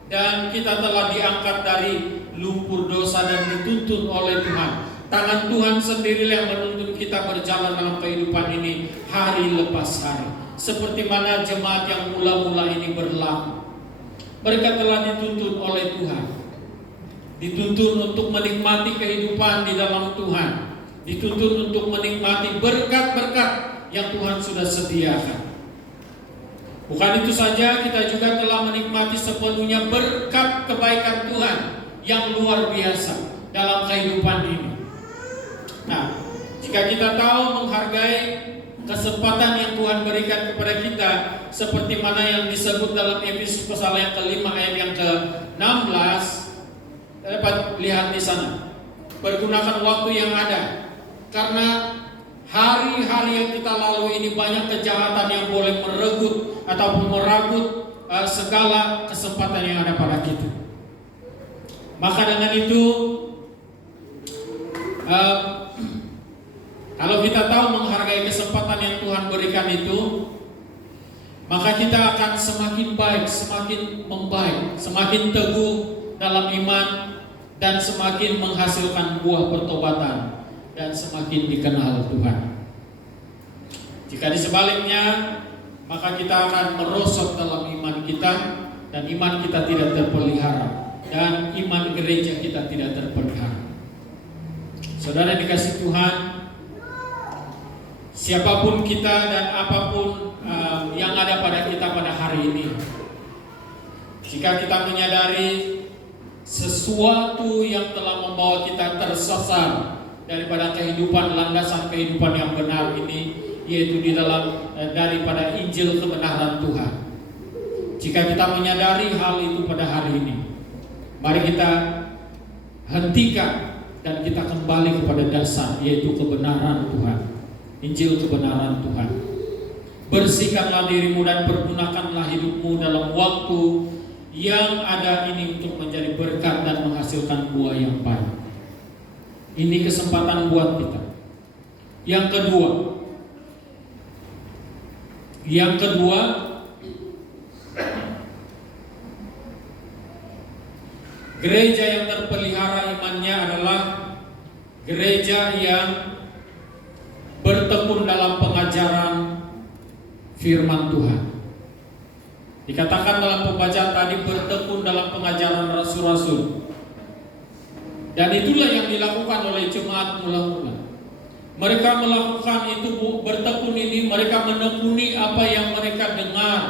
dan kita telah diangkat dari lumpur dosa dan dituntun oleh Tuhan. Tangan Tuhan sendiri yang menuntun kita berjalan dalam kehidupan ini hari lepas hari. Seperti mana jemaat yang mula-mula ini berlaku. Mereka telah dituntun oleh Tuhan. Dituntun untuk menikmati kehidupan di dalam Tuhan. Dituntun untuk menikmati berkat-berkat yang Tuhan sudah sediakan. Bukan itu saja, kita juga telah menikmati sepenuhnya berkat kebaikan Tuhan yang luar biasa dalam kehidupan ini. Nah, jika kita tahu menghargai kesempatan yang Tuhan berikan kepada kita, seperti mana yang disebut dalam Efesus pasal yang ke-5 ayat yang ke-16, dapat lihat di sana. Pergunakan waktu yang ada, karena hari-hari yang kita lalui ini banyak kejahatan yang boleh meregut ataupun meragut segala kesempatan yang ada pada kita. Maka dengan itu, kalau kita tahu menghargai kesempatan yang Tuhan berikan itu, maka kita akan semakin baik, semakin membaik, semakin teguh dalam iman, dan semakin menghasilkan buah pertobatan, dan semakin dikenal Tuhan. Jika di sebaliknya, maka kita akan merosot dalam iman kita, dan iman kita tidak terpelihara, dan iman gereja kita tidak terpelihara. Saudara dikasih Tuhan, siapapun kita dan apapun yang ada pada kita pada hari ini. Jika kita menyadari sesuatu yang telah membawa kita tersesat daripada kehidupan, landasan kehidupan yang benar ini, yaitu di dalam daripada Injil kebenaran Tuhan. Jika kita menyadari hal itu pada hari ini, mari kita hentikan dan kita kembali kepada dasar, yaitu kebenaran Tuhan, Injil kebenaran Tuhan. Bersihkanlah dirimu dan pergunakanlah hidupmu dalam waktu yang ada ini untuk menjadi berkat dan menghasilkan buah yang baik. Ini kesempatan buat kita. Yang kedua, gereja yang terpelihara imannya adalah gereja yang bertekun dalam pengajaran firman Tuhan. Dikatakan dalam pembacaan tadi, bertekun dalam pengajaran rasul-rasul. Dan itulah yang dilakukan oleh jemaat mula-mula. Mereka melakukan itu, bertekun ini, mereka menekuni apa yang mereka dengar.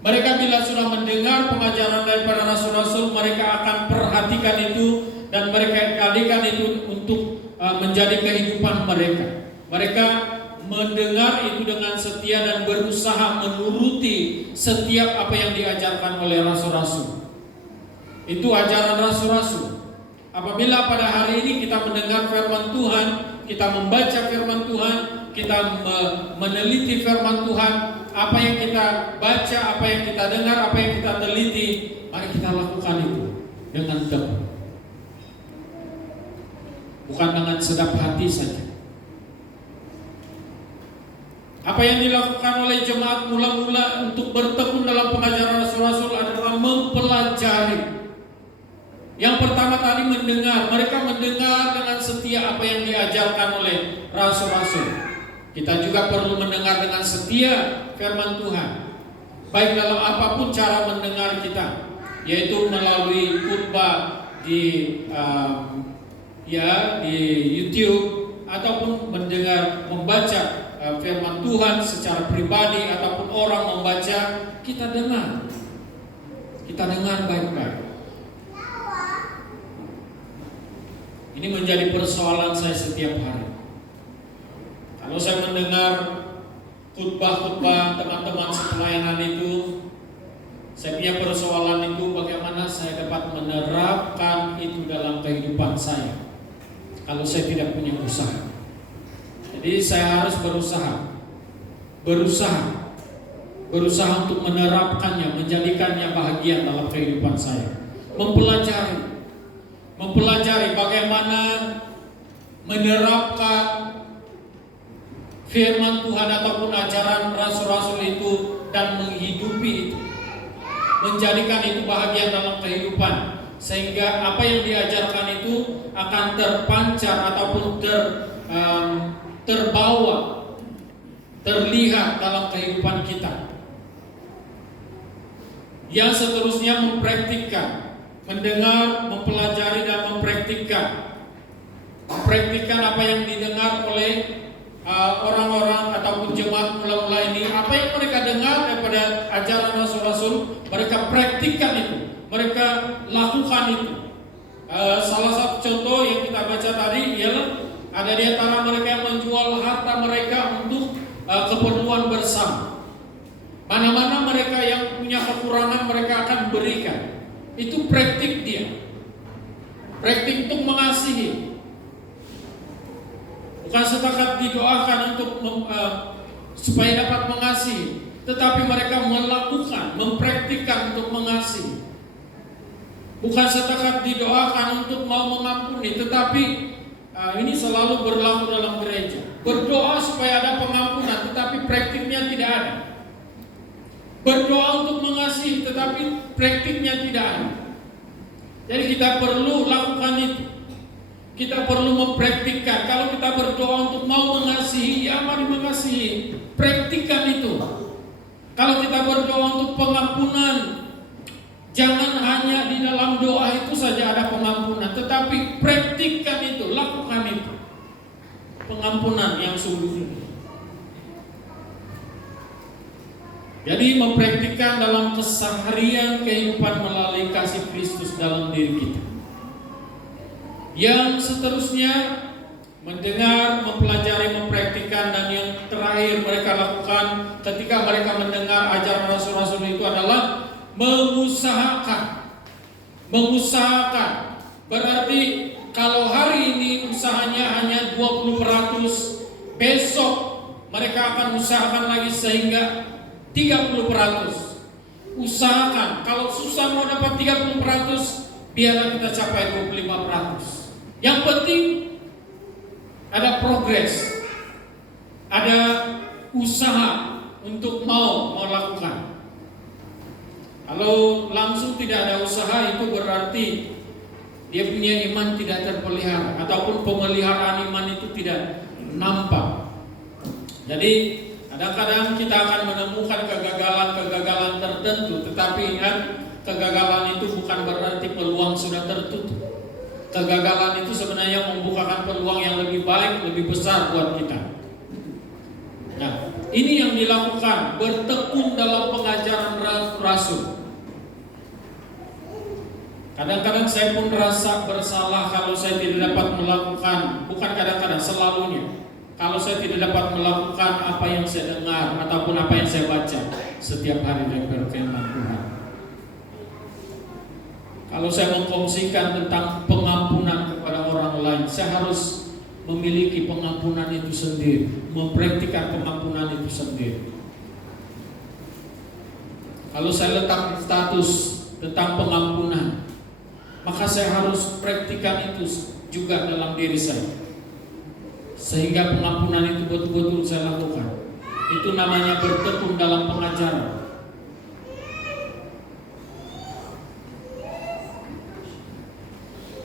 Mereka bila sudah mendengar pengajaran daripada rasul-rasul, mereka akan perhatikan itu dan mereka jadikan itu untuk menjadi kehidupan mereka. Mereka mendengar itu dengan setia dan berusaha menuruti setiap apa yang diajarkan oleh rasul-rasul. Itu ajaran rasul-rasul. Apabila pada hari ini kita mendengar firman Tuhan, kita membaca firman Tuhan, kita meneliti firman Tuhan, apa yang kita baca, apa yang kita dengar, apa yang kita teliti, mari kita lakukan itu dengan tekun. Bukan dengan sedap hati saja. Apa yang dilakukan oleh jemaat mula-mula untuk bertekun dalam pengajaran rasul-rasul adalah mempelajari. Yang pertama tadi mendengar, mereka mendengar dengan setia apa yang diajarkan oleh rasul-rasul. Kita juga perlu mendengar dengan setia firman Tuhan, baik dalam apapun cara mendengar kita, yaitu melalui khotbah di YouTube, ataupun membaca firman Tuhan secara pribadi, ataupun orang membaca, kita dengar baik-baik. Ini menjadi persoalan saya setiap hari. Kalau saya mendengar khotbah teman-teman sepelayanan itu, saya punya persoalan itu bagaimana saya dapat menerapkan itu dalam kehidupan saya. Kalau saya tidak punya usaha, jadi saya harus berusaha untuk menerapkannya, menjadikannya bahagian dalam kehidupan saya. Mempelajari bagaimana menerapkan firman Tuhan ataupun ajaran rasul-rasul itu dan menghidupi itu, menjadikan itu bahagian dalam kehidupan, sehingga apa yang diajarkan itu akan terpancar ataupun terbawa, terlihat dalam kehidupan kita. Yang seterusnya mempraktikkan, mendengar, mempelajari dan mempraktikkan apa yang didengar oleh orang-orang ataupun jemaat mula-mula ini. Apa yang mereka dengar daripada ajaran rasul-rasul, mereka praktikkan itu, mereka lakukan itu. Salah satu contoh yang kita baca tadi ialah ada di antara mereka yang menjual harta mereka untuk keperluan bersama. Mana-mana mereka yang punya kekurangan, mereka akan berikan. Itu praktik dia, praktik untuk mengasihi. Bukan setakat didoakan untuk supaya dapat mengasihi, tetapi mereka melakukan, mempraktikkan untuk mengasihi. Bukan setakat didoakan untuk mau mengampuni, tetapi ini selalu berlaku dalam gereja. Berdoa supaya ada pengampunan, tetapi praktiknya tidak ada. Berdoa untuk mengasihi, tetapi praktiknya tidak ada. Jadi kita perlu lakukan itu. Kita perlu mempraktikkan. Kalau kita berdoa untuk mau mengasihi, ya mari mengasihi. Praktikkan itu. Kalau kita berdoa untuk pengampunan, jangan hanya di dalam doa itu saja ada pengampunan, tetapi praktikkan itu, lakukan itu. Pengampunan yang sungguh-sungguh. Jadi mempraktikkan dalam keseharian kehidupan melalui kasih Kristus dalam diri kita. Yang seterusnya mendengar, mempelajari, mempraktikkan, dan yang terakhir mereka lakukan ketika mereka mendengar ajaran rasul-rasul itu adalah mengusahakan. Mengusahakan berarti kalau hari ini usahanya hanya 20%, besok mereka akan usahakan lagi sehingga 30%. Usahakan, kalau susah mau dapat 30%, biarlah kita capai 25%. Yang penting ada progres, ada usaha untuk mau melakukan. Kalau langsung tidak ada usaha, itu berarti dia punya iman tidak terpelihara, ataupun pemeliharaan iman itu tidak nampak. Jadi kadang-kadang kita akan menemukan kegagalan-kegagalan tertentu, tetapi ingat, kegagalan itu bukan berarti peluang sudah tertutup. Kegagalan itu sebenarnya membukakan peluang yang lebih baik, lebih besar buat kita. Nah, ini yang dilakukan, bertekun dalam pengajaran rasul. Kadang-kadang saya pun merasa bersalah kalau saya tidak dapat melakukan, bukan kadang-kadang, selalunya. Kalau saya tidak dapat melakukan apa yang saya dengar ataupun apa yang saya baca setiap hari dari firman Tuhan. Kalau saya mengkongsikan tentang pengampunan kepada orang lain, saya harus memiliki pengampunan itu sendiri, mempraktikkan pengampunan itu sendiri. Kalau saya letak status tentang pengampunan, maka saya harus praktikkan itu juga dalam diri saya, sehingga pengampunan itu betul-betul saya lakukan. Itu namanya bertekun dalam pengajaran.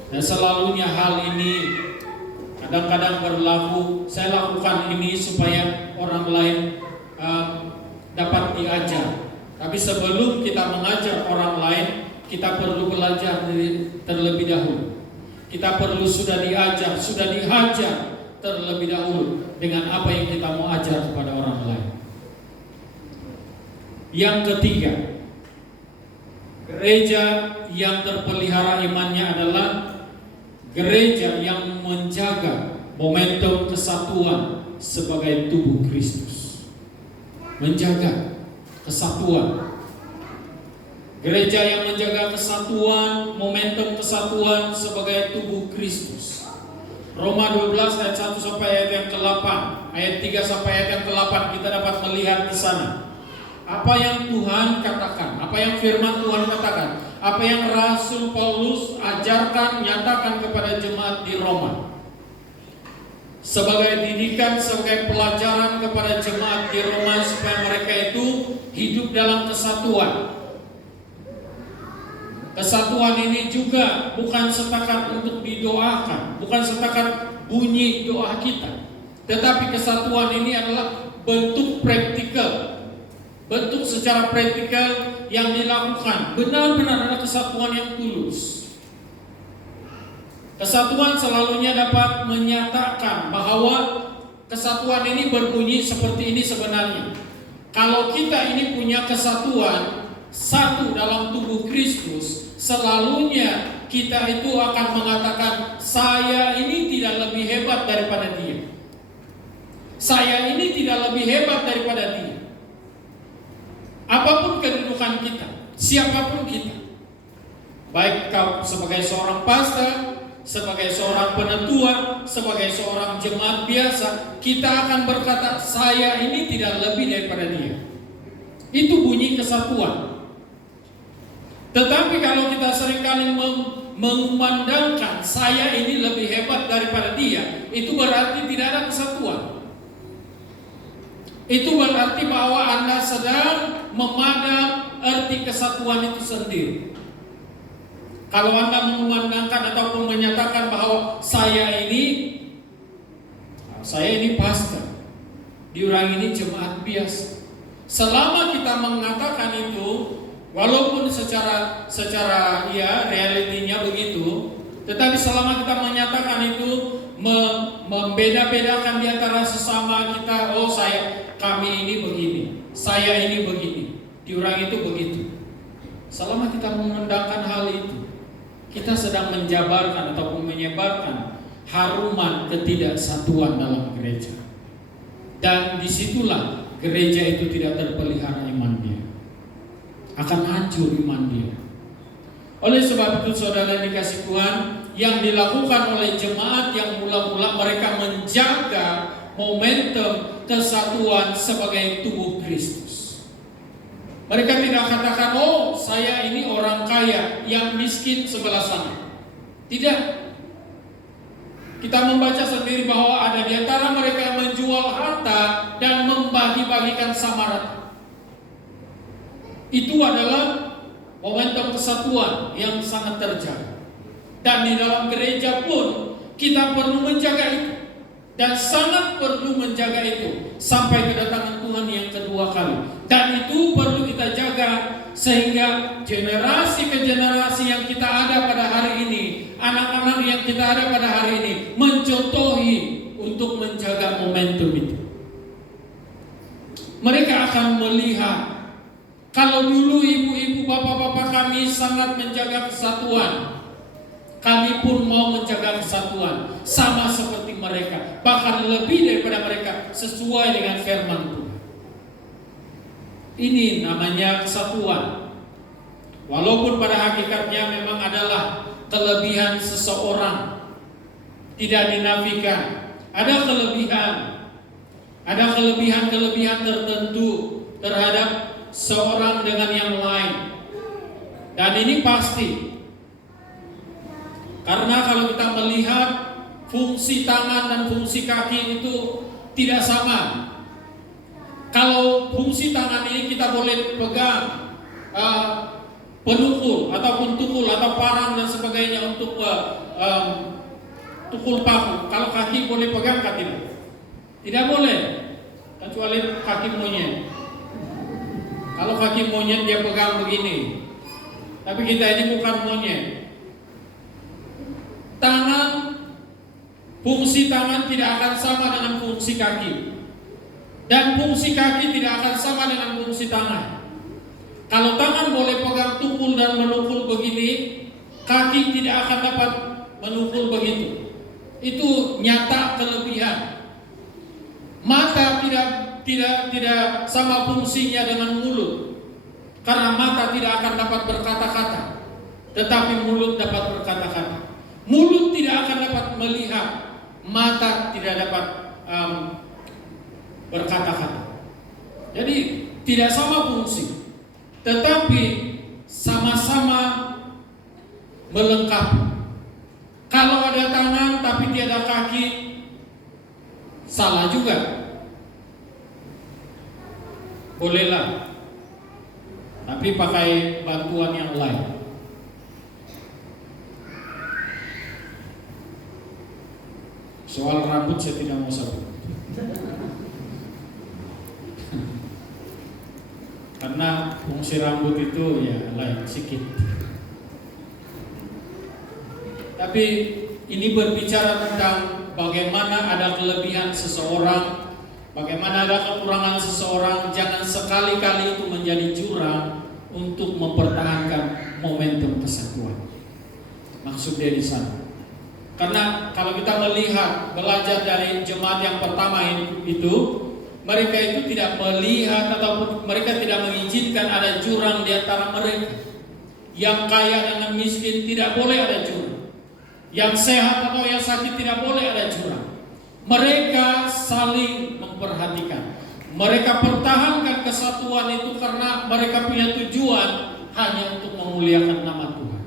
Dan selalunya hal ini kadang-kadang berlaku, saya lakukan ini supaya orang lain dapat diajar. Tapi sebelum kita mengajar orang lain, kita perlu belajar terlebih dahulu. Kita perlu sudah diajar, sudah dihajar terlebih dahulu dengan apa yang kita mau ajar kepada orang lain. Yang ketiga, gereja yang terpelihara imannya adalah gereja yang menjaga momentum kesatuan sebagai tubuh Kristus. Menjaga kesatuan. Gereja yang menjaga kesatuan, momentum kesatuan sebagai tubuh Kristus. Roma 12 ayat 1 sampai ayat yang ke-8, ayat 3 sampai ayat yang ke-8 kita dapat melihat di sana. Apa yang Tuhan katakan, apa yang firman Tuhan katakan, apa yang Rasul Paulus ajarkan, nyatakan kepada jemaat di Roma. Sebagai didikan, sebagai pelajaran kepada jemaat di Roma supaya mereka itu hidup dalam kesatuan. Kesatuan ini juga bukan setakat untuk didoakan, bukan setakat bunyi doa kita, tetapi kesatuan ini adalah bentuk praktikal, bentuk secara praktikal yang dilakukan. Benar-benar ada kesatuan yang tulus. Kesatuan selalunya dapat menyatakan bahwa kesatuan ini berbunyi seperti ini sebenarnya. Kalau kita ini punya kesatuan satu dalam tubuh Kristus, selalunya kita itu akan mengatakan, saya ini tidak lebih hebat daripada dia. Saya ini tidak lebih hebat daripada dia. Apapun kedudukan kita, siapapun kita, baik kau sebagai seorang pastor, sebagai seorang penetua, sebagai seorang jemaat biasa, kita akan berkata, saya ini tidak lebih daripada dia. Itu bunyi kesatuan. Tetapi kalau kita seringkali memandangkan saya ini lebih hebat daripada dia, itu berarti tidak ada kesatuan. Itu berarti bahwa Anda sedang memandang arti kesatuan itu sendiri. Kalau Anda memandangkan ataupun menyatakan bahwa saya ini pastor, diurang ini jemaat biasa. Selama kita mengatakan itu, walaupun secara ya realitinya begitu, tetapi selama kita menyatakan itu, membeda-bedakan di antara sesama kita, kami ini begini, saya ini begini. diurang itu begitu. Selama kita mengundangkan hal itu, kita sedang menjabarkan ataupun menyebarkan haruman ketidaksatuan dalam gereja. Dan disitulah gereja itu tidak terpelihara iman dia, akan hancur iman dia. Oleh sebab itu saudara dikasih Tuhan, yang dilakukan oleh jemaat yang mula-mula mereka menjaga momentum kesatuan sebagai tubuh Kristus. Mereka tidak katakan, oh saya ini orang kaya, yang miskin sebelah sana. Tidak. Kita membaca sendiri bahwa ada di antara mereka yang menjual harta dan membagi-bagikan sama rata. Itu adalah momentum kesatuan yang sangat terjaga. Dan di dalam gereja pun kita perlu menjaga itu. Dan sangat perlu menjaga itu sampai kedatangan Tuhan yang kedua kali. Dan itu perlu kita jaga sehingga generasi ke generasi yang kita ada pada hari ini, anak-anak yang kita ada pada hari ini, mencontohi untuk menjaga momentum itu. Mereka akan melihat, kalau dulu ibu-ibu, bapak-bapak kami sangat menjaga kesatuan, kami pun mau menjaga kesatuan sama seperti mereka, bahkan lebih daripada mereka, sesuai dengan firman Tuhan. Ini namanya kesatuan. Walaupun pada hakikatnya memang adalah kelebihan seseorang, tidak dinafikan. Ada kelebihan tertentu terhadap seorang dengan yang lain. Dan ini pasti. Karena kalau kita melihat fungsi tangan dan fungsi kaki itu tidak sama. Kalau fungsi tangan ini kita boleh pegang penukul ataupun tukul atau parang dan sebagainya untuk tukul paku. Kalau kaki boleh pegang, kaki tidak boleh, kecuali kaki monyet. Kalau kaki monyet dia pegang begini, tapi kita ini bukan monyet. Fungsi tangan tidak akan sama dengan fungsi kaki, dan fungsi kaki tidak akan sama dengan fungsi tangan. Kalau tangan boleh pegang tukul dan menukul begini, kaki tidak akan dapat menukul begitu. Itu nyata kelebihan. Mata tidak sama fungsinya dengan mulut, karena mata tidak akan dapat berkata-kata, tetapi mulut dapat berkata-kata. Mulut tidak akan dapat melihat, mata tidak dapat berkata-kata. Jadi tidak sama fungsi, tetapi sama-sama melengkapi. Kalau ada tangan tapi tiada kaki, salah juga. Bolehlah, tapi pakai bantuan yang lain. Soal rambut saya tidak mau sebut, karena fungsi rambut itu ya lain sedikit. Tapi ini berbicara tentang bagaimana ada kelebihan seseorang, bagaimana ada kekurangan seseorang. Jangan sekali-kali itu menjadi jurang untuk mempertahankan momentum kesatuan. Maksud dia di sana. Karena kalau kita melihat, belajar dari jemaat yang pertama itu, mereka itu tidak melihat ataupun mereka tidak mengizinkan ada jurang di antara mereka. Yang kaya dengan miskin tidak boleh ada jurang. Yang sehat atau yang sakit tidak boleh ada jurang. Mereka saling memperhatikan. Mereka pertahankan kesatuan itu karena mereka punya tujuan hanya untuk memuliakan nama Tuhan.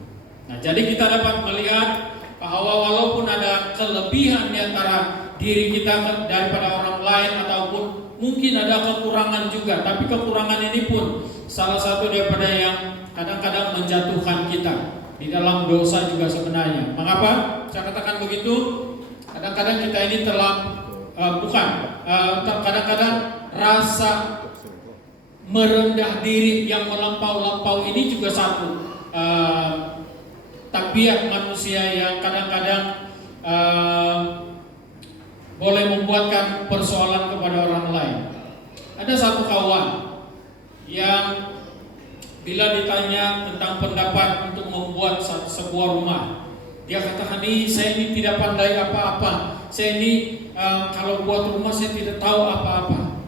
Nah, jadi kita dapat melihat bahwa walaupun ada kelebihan di antara diri kita daripada orang lain ataupun mungkin ada kekurangan juga, tapi kekurangan ini pun salah satu daripada yang kadang-kadang menjatuhkan kita di dalam dosa juga sebenarnya. Mengapa saya katakan begitu? Kadang-kadang kita ini kadang-kadang rasa merendah diri yang melampau-lampau ini juga satu tabiat manusia yang kadang-kadang boleh membuatkan persoalan kepada orang lain. Ada satu kawan yang bila ditanya tentang pendapat untuk membuat sebuah rumah, dia katakan, saya ini tidak pandai apa-apa. Saya ini kalau buat rumah saya tidak tahu apa-apa.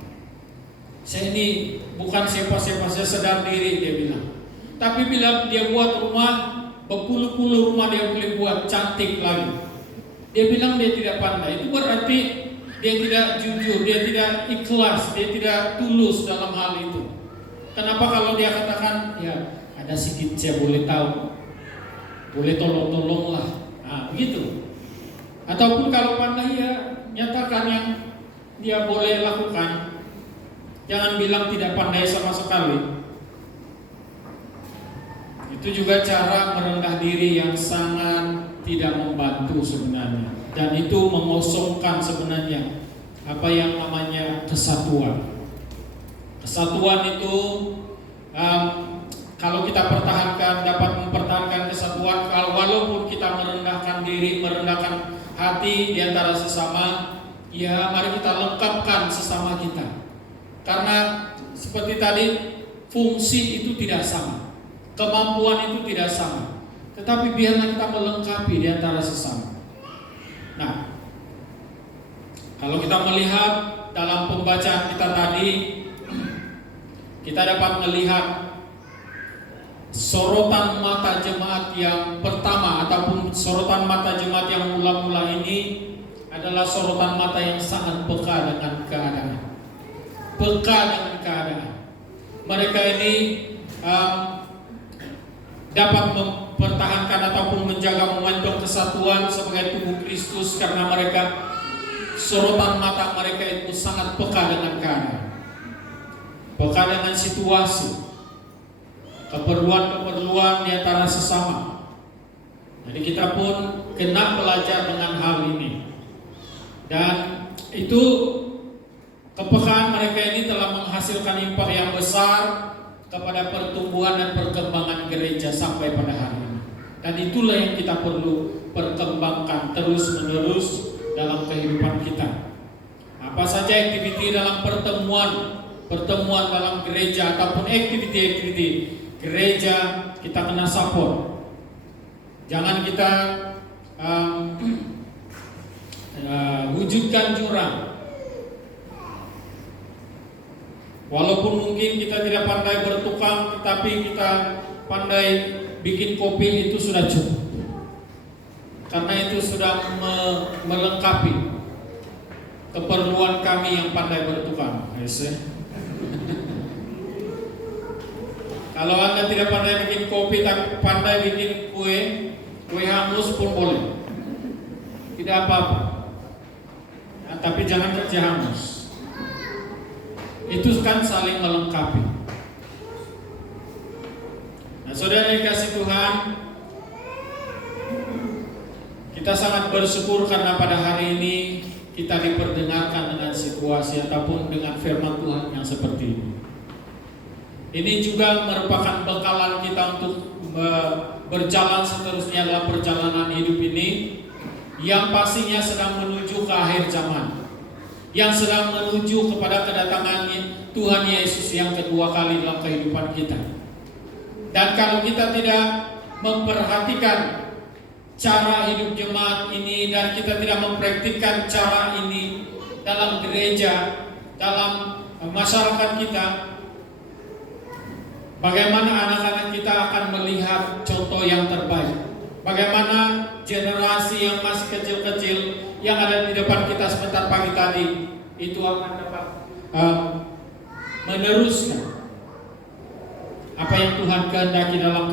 Saya ini bukan siapa-siapa, saya sedar diri, dia bilang. Tapi bila dia buat rumah, berpuluh-puluh rumah dia boleh buat cantik lagi. Dia bilang dia tidak pandai. Itu berarti dia tidak jujur, dia tidak ikhlas, dia tidak tulus dalam hal itu. Kenapa kalau dia katakan, ya ada sedikit saya boleh tahu, boleh tolong-tolong lah, begitu. Ataupun kalau pandai ya nyatakan yang dia boleh lakukan, jangan bilang tidak pandai sama sekali. Itu juga cara merendah diri yang sangat tidak membantu sebenarnya, dan itu mengosongkan sebenarnya apa yang namanya kesatuan. Kesatuan itu kalau kita pertahankan, dapat mempertahankan kesatuan. Kalau walaupun kita merendahkan diri, merendahkan hati di antara sesama, ya mari kita lengkapkan sesama kita. Karena seperti tadi, fungsi itu tidak sama, kemampuan itu tidak sama, tetapi biarlah kita melengkapi di antara sesama. Nah, kalau kita melihat dalam pembacaan kita tadi, kita dapat melihat sorotan mata jemaat yang pertama, ataupun sorotan mata jemaat yang mula-mula ini adalah sorotan mata yang sangat peka dengan keadaan. Peka dengan keadaan. Mereka ini dapat mempertahankan ataupun menjaga momentum kesatuan sebagai tubuh Kristus, karena mereka, sorotan mata mereka itu sangat peka dengan keadaan, peka dengan situasi, keperluan-keperluan di antara sesama. Jadi kita pun kena belajar dengan hal ini. Dan itu, kepekaan mereka ini telah menghasilkan impak yang besar kepada pertumbuhan dan perkembangan gereja sampai pada hari ini. Dan itulah yang kita perlu perkembangkan terus-menerus dalam kehidupan kita. Apa saja aktiviti dalam pertemuan dalam gereja ataupun aktiviti-aktiviti gereja, kita kena support. Jangan kita wujudkan jurang. Walaupun mungkin kita tidak pandai bertukang, tetapi kita pandai bikin kopi, itu sudah cukup. Karena itu sudah melengkapi keperluan kami yang pandai bertukang. Kalau Anda tidak pandai bikin kopi tapi pandai bikin kue hangus pun boleh, tidak apa-apa. Tapi jangan kerja hangus. Itu kan saling melengkapi. Nah, saudara yang dikasih Tuhan, kita sangat bersyukur karena pada hari ini kita diperdengarkan dengan situasi ataupun dengan firman Tuhan yang seperti ini. Ini juga merupakan bekalan kita untuk berjalan seterusnya dalam perjalanan hidup ini, yang pastinya sedang menuju ke akhir zaman, yang sedang menuju kepada kedatangan Tuhan Yesus yang kedua kali dalam kehidupan kita. Dan kalau kita tidak memperhatikan cara hidup jemaat ini, dan kita tidak mempraktikkan cara ini dalam gereja, dalam masyarakat kita, bagaimana anak-anak kita akan melihat contoh yang terbaik? Bagaimana generasi yang masih kecil-kecil yang ada di depan kita sebentar pagi tadi itu akan dapat meneruskan apa yang Tuhan kehendaki dalam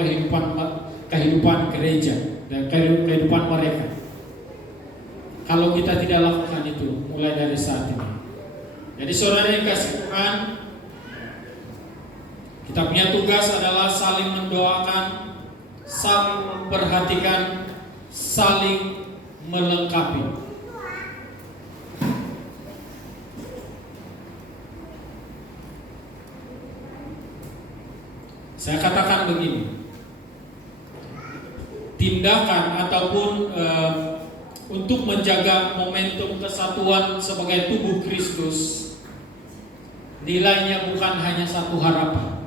kehidupan gereja dan kehidupan mereka. Kalau kita tidak lakukan itu mulai dari saat ini. Jadi saudara yang kasih Tuhan, kita punya tugas adalah saling mendoakan, saling memperhatikan, saling melengkapi. Saya katakan begini, tindakan ataupun untuk menjaga momentum kesatuan sebagai tubuh Kristus, nilainya bukan hanya satu harapan,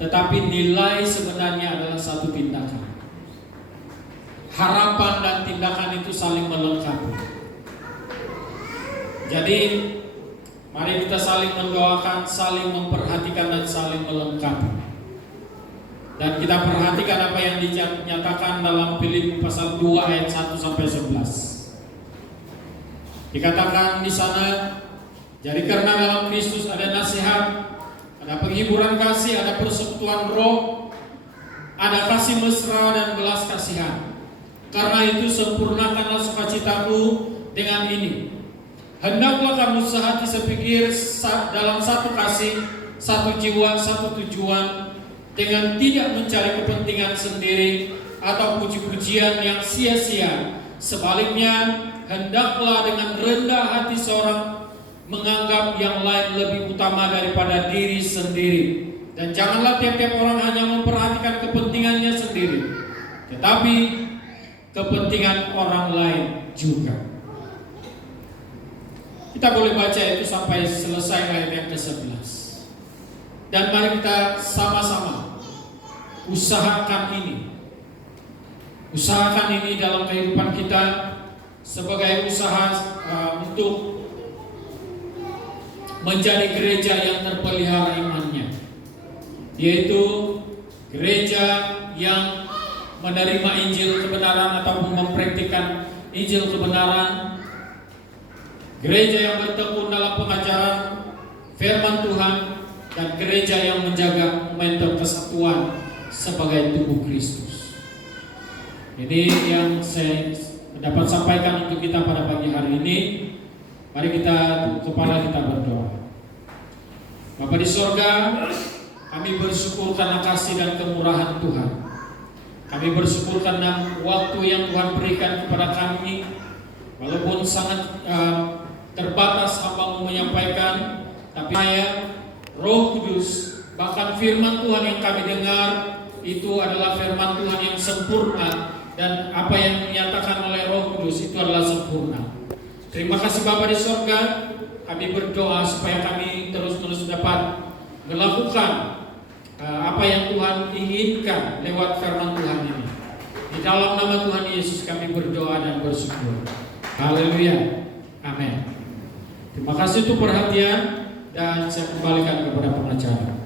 tetapi nilai sebenarnya adalah satu tindakan. Harapan dan tindakan itu saling melengkapi. Jadi mari kita saling mendoakan, saling memperhatikan dan saling melengkapi. Dan kita perhatikan apa yang dinyatakan dalam Filipi pasal 2 ayat 1 sampai 11. Dikatakan di sana, jadi karena dalam Kristus ada nasihat, ada penghiburan kasih, ada persekutuan roh, ada kasih mesra dan belas kasihan. Karena itu sempurnakanlah sukacitaku dengan ini. Hendaklah kamu sehati sepikir dalam satu kasih, satu jiwa, satu tujuan, dengan tidak mencari kepentingan sendiri atau puji-pujian yang sia-sia. Sebaliknya, hendaklah dengan rendah hati seorang menganggap yang lain lebih utama daripada diri sendiri. Dan janganlah tiap-tiap orang hanya memperhatikan kepentingannya sendiri, tetapi kepentingan orang lain juga. Kita boleh baca itu sampai selesai ayat yang ke-11. Dan mari kita sama-sama usahakan ini. Usahakan ini dalam kehidupan kita sebagai usaha untuk menjadi gereja yang terpelihara imannya, yaitu gereja yang menerima Injil kebenaran ataupun mempraktikkan Injil kebenaran, gereja yang bertekun dalam pengajaran firman Tuhan, dan gereja yang menjaga momentum kesatuan sebagai tubuh Kristus. Ini yang saya dapat sampaikan untuk kita pada pagi hari ini. Mari kita kepala kita berdoa. Bapa di sorga, kami bersyukur karena kasih dan kemurahan Tuhan. Kami bersyukur karena waktu yang Tuhan berikan kepada kami, walaupun sangat terbatas hamba menyampaikan, tapi saya, Roh Kudus, bahkan firman Tuhan yang kami dengar itu adalah firman Tuhan yang sempurna, dan apa yang dinyatakan oleh Roh Kudus itu adalah sempurna. Terima kasih Bapa di sorga. Kami berdoa supaya kami terus-menerus dapat melakukan apa yang Tuhan inginkan lewat firman Tuhan ini. Di dalam nama Tuhan Yesus kami berdoa dan bersyukur. Haleluya. Amin. Terima kasih untuk perhatian, dan saya kembalikan kepada pengacara.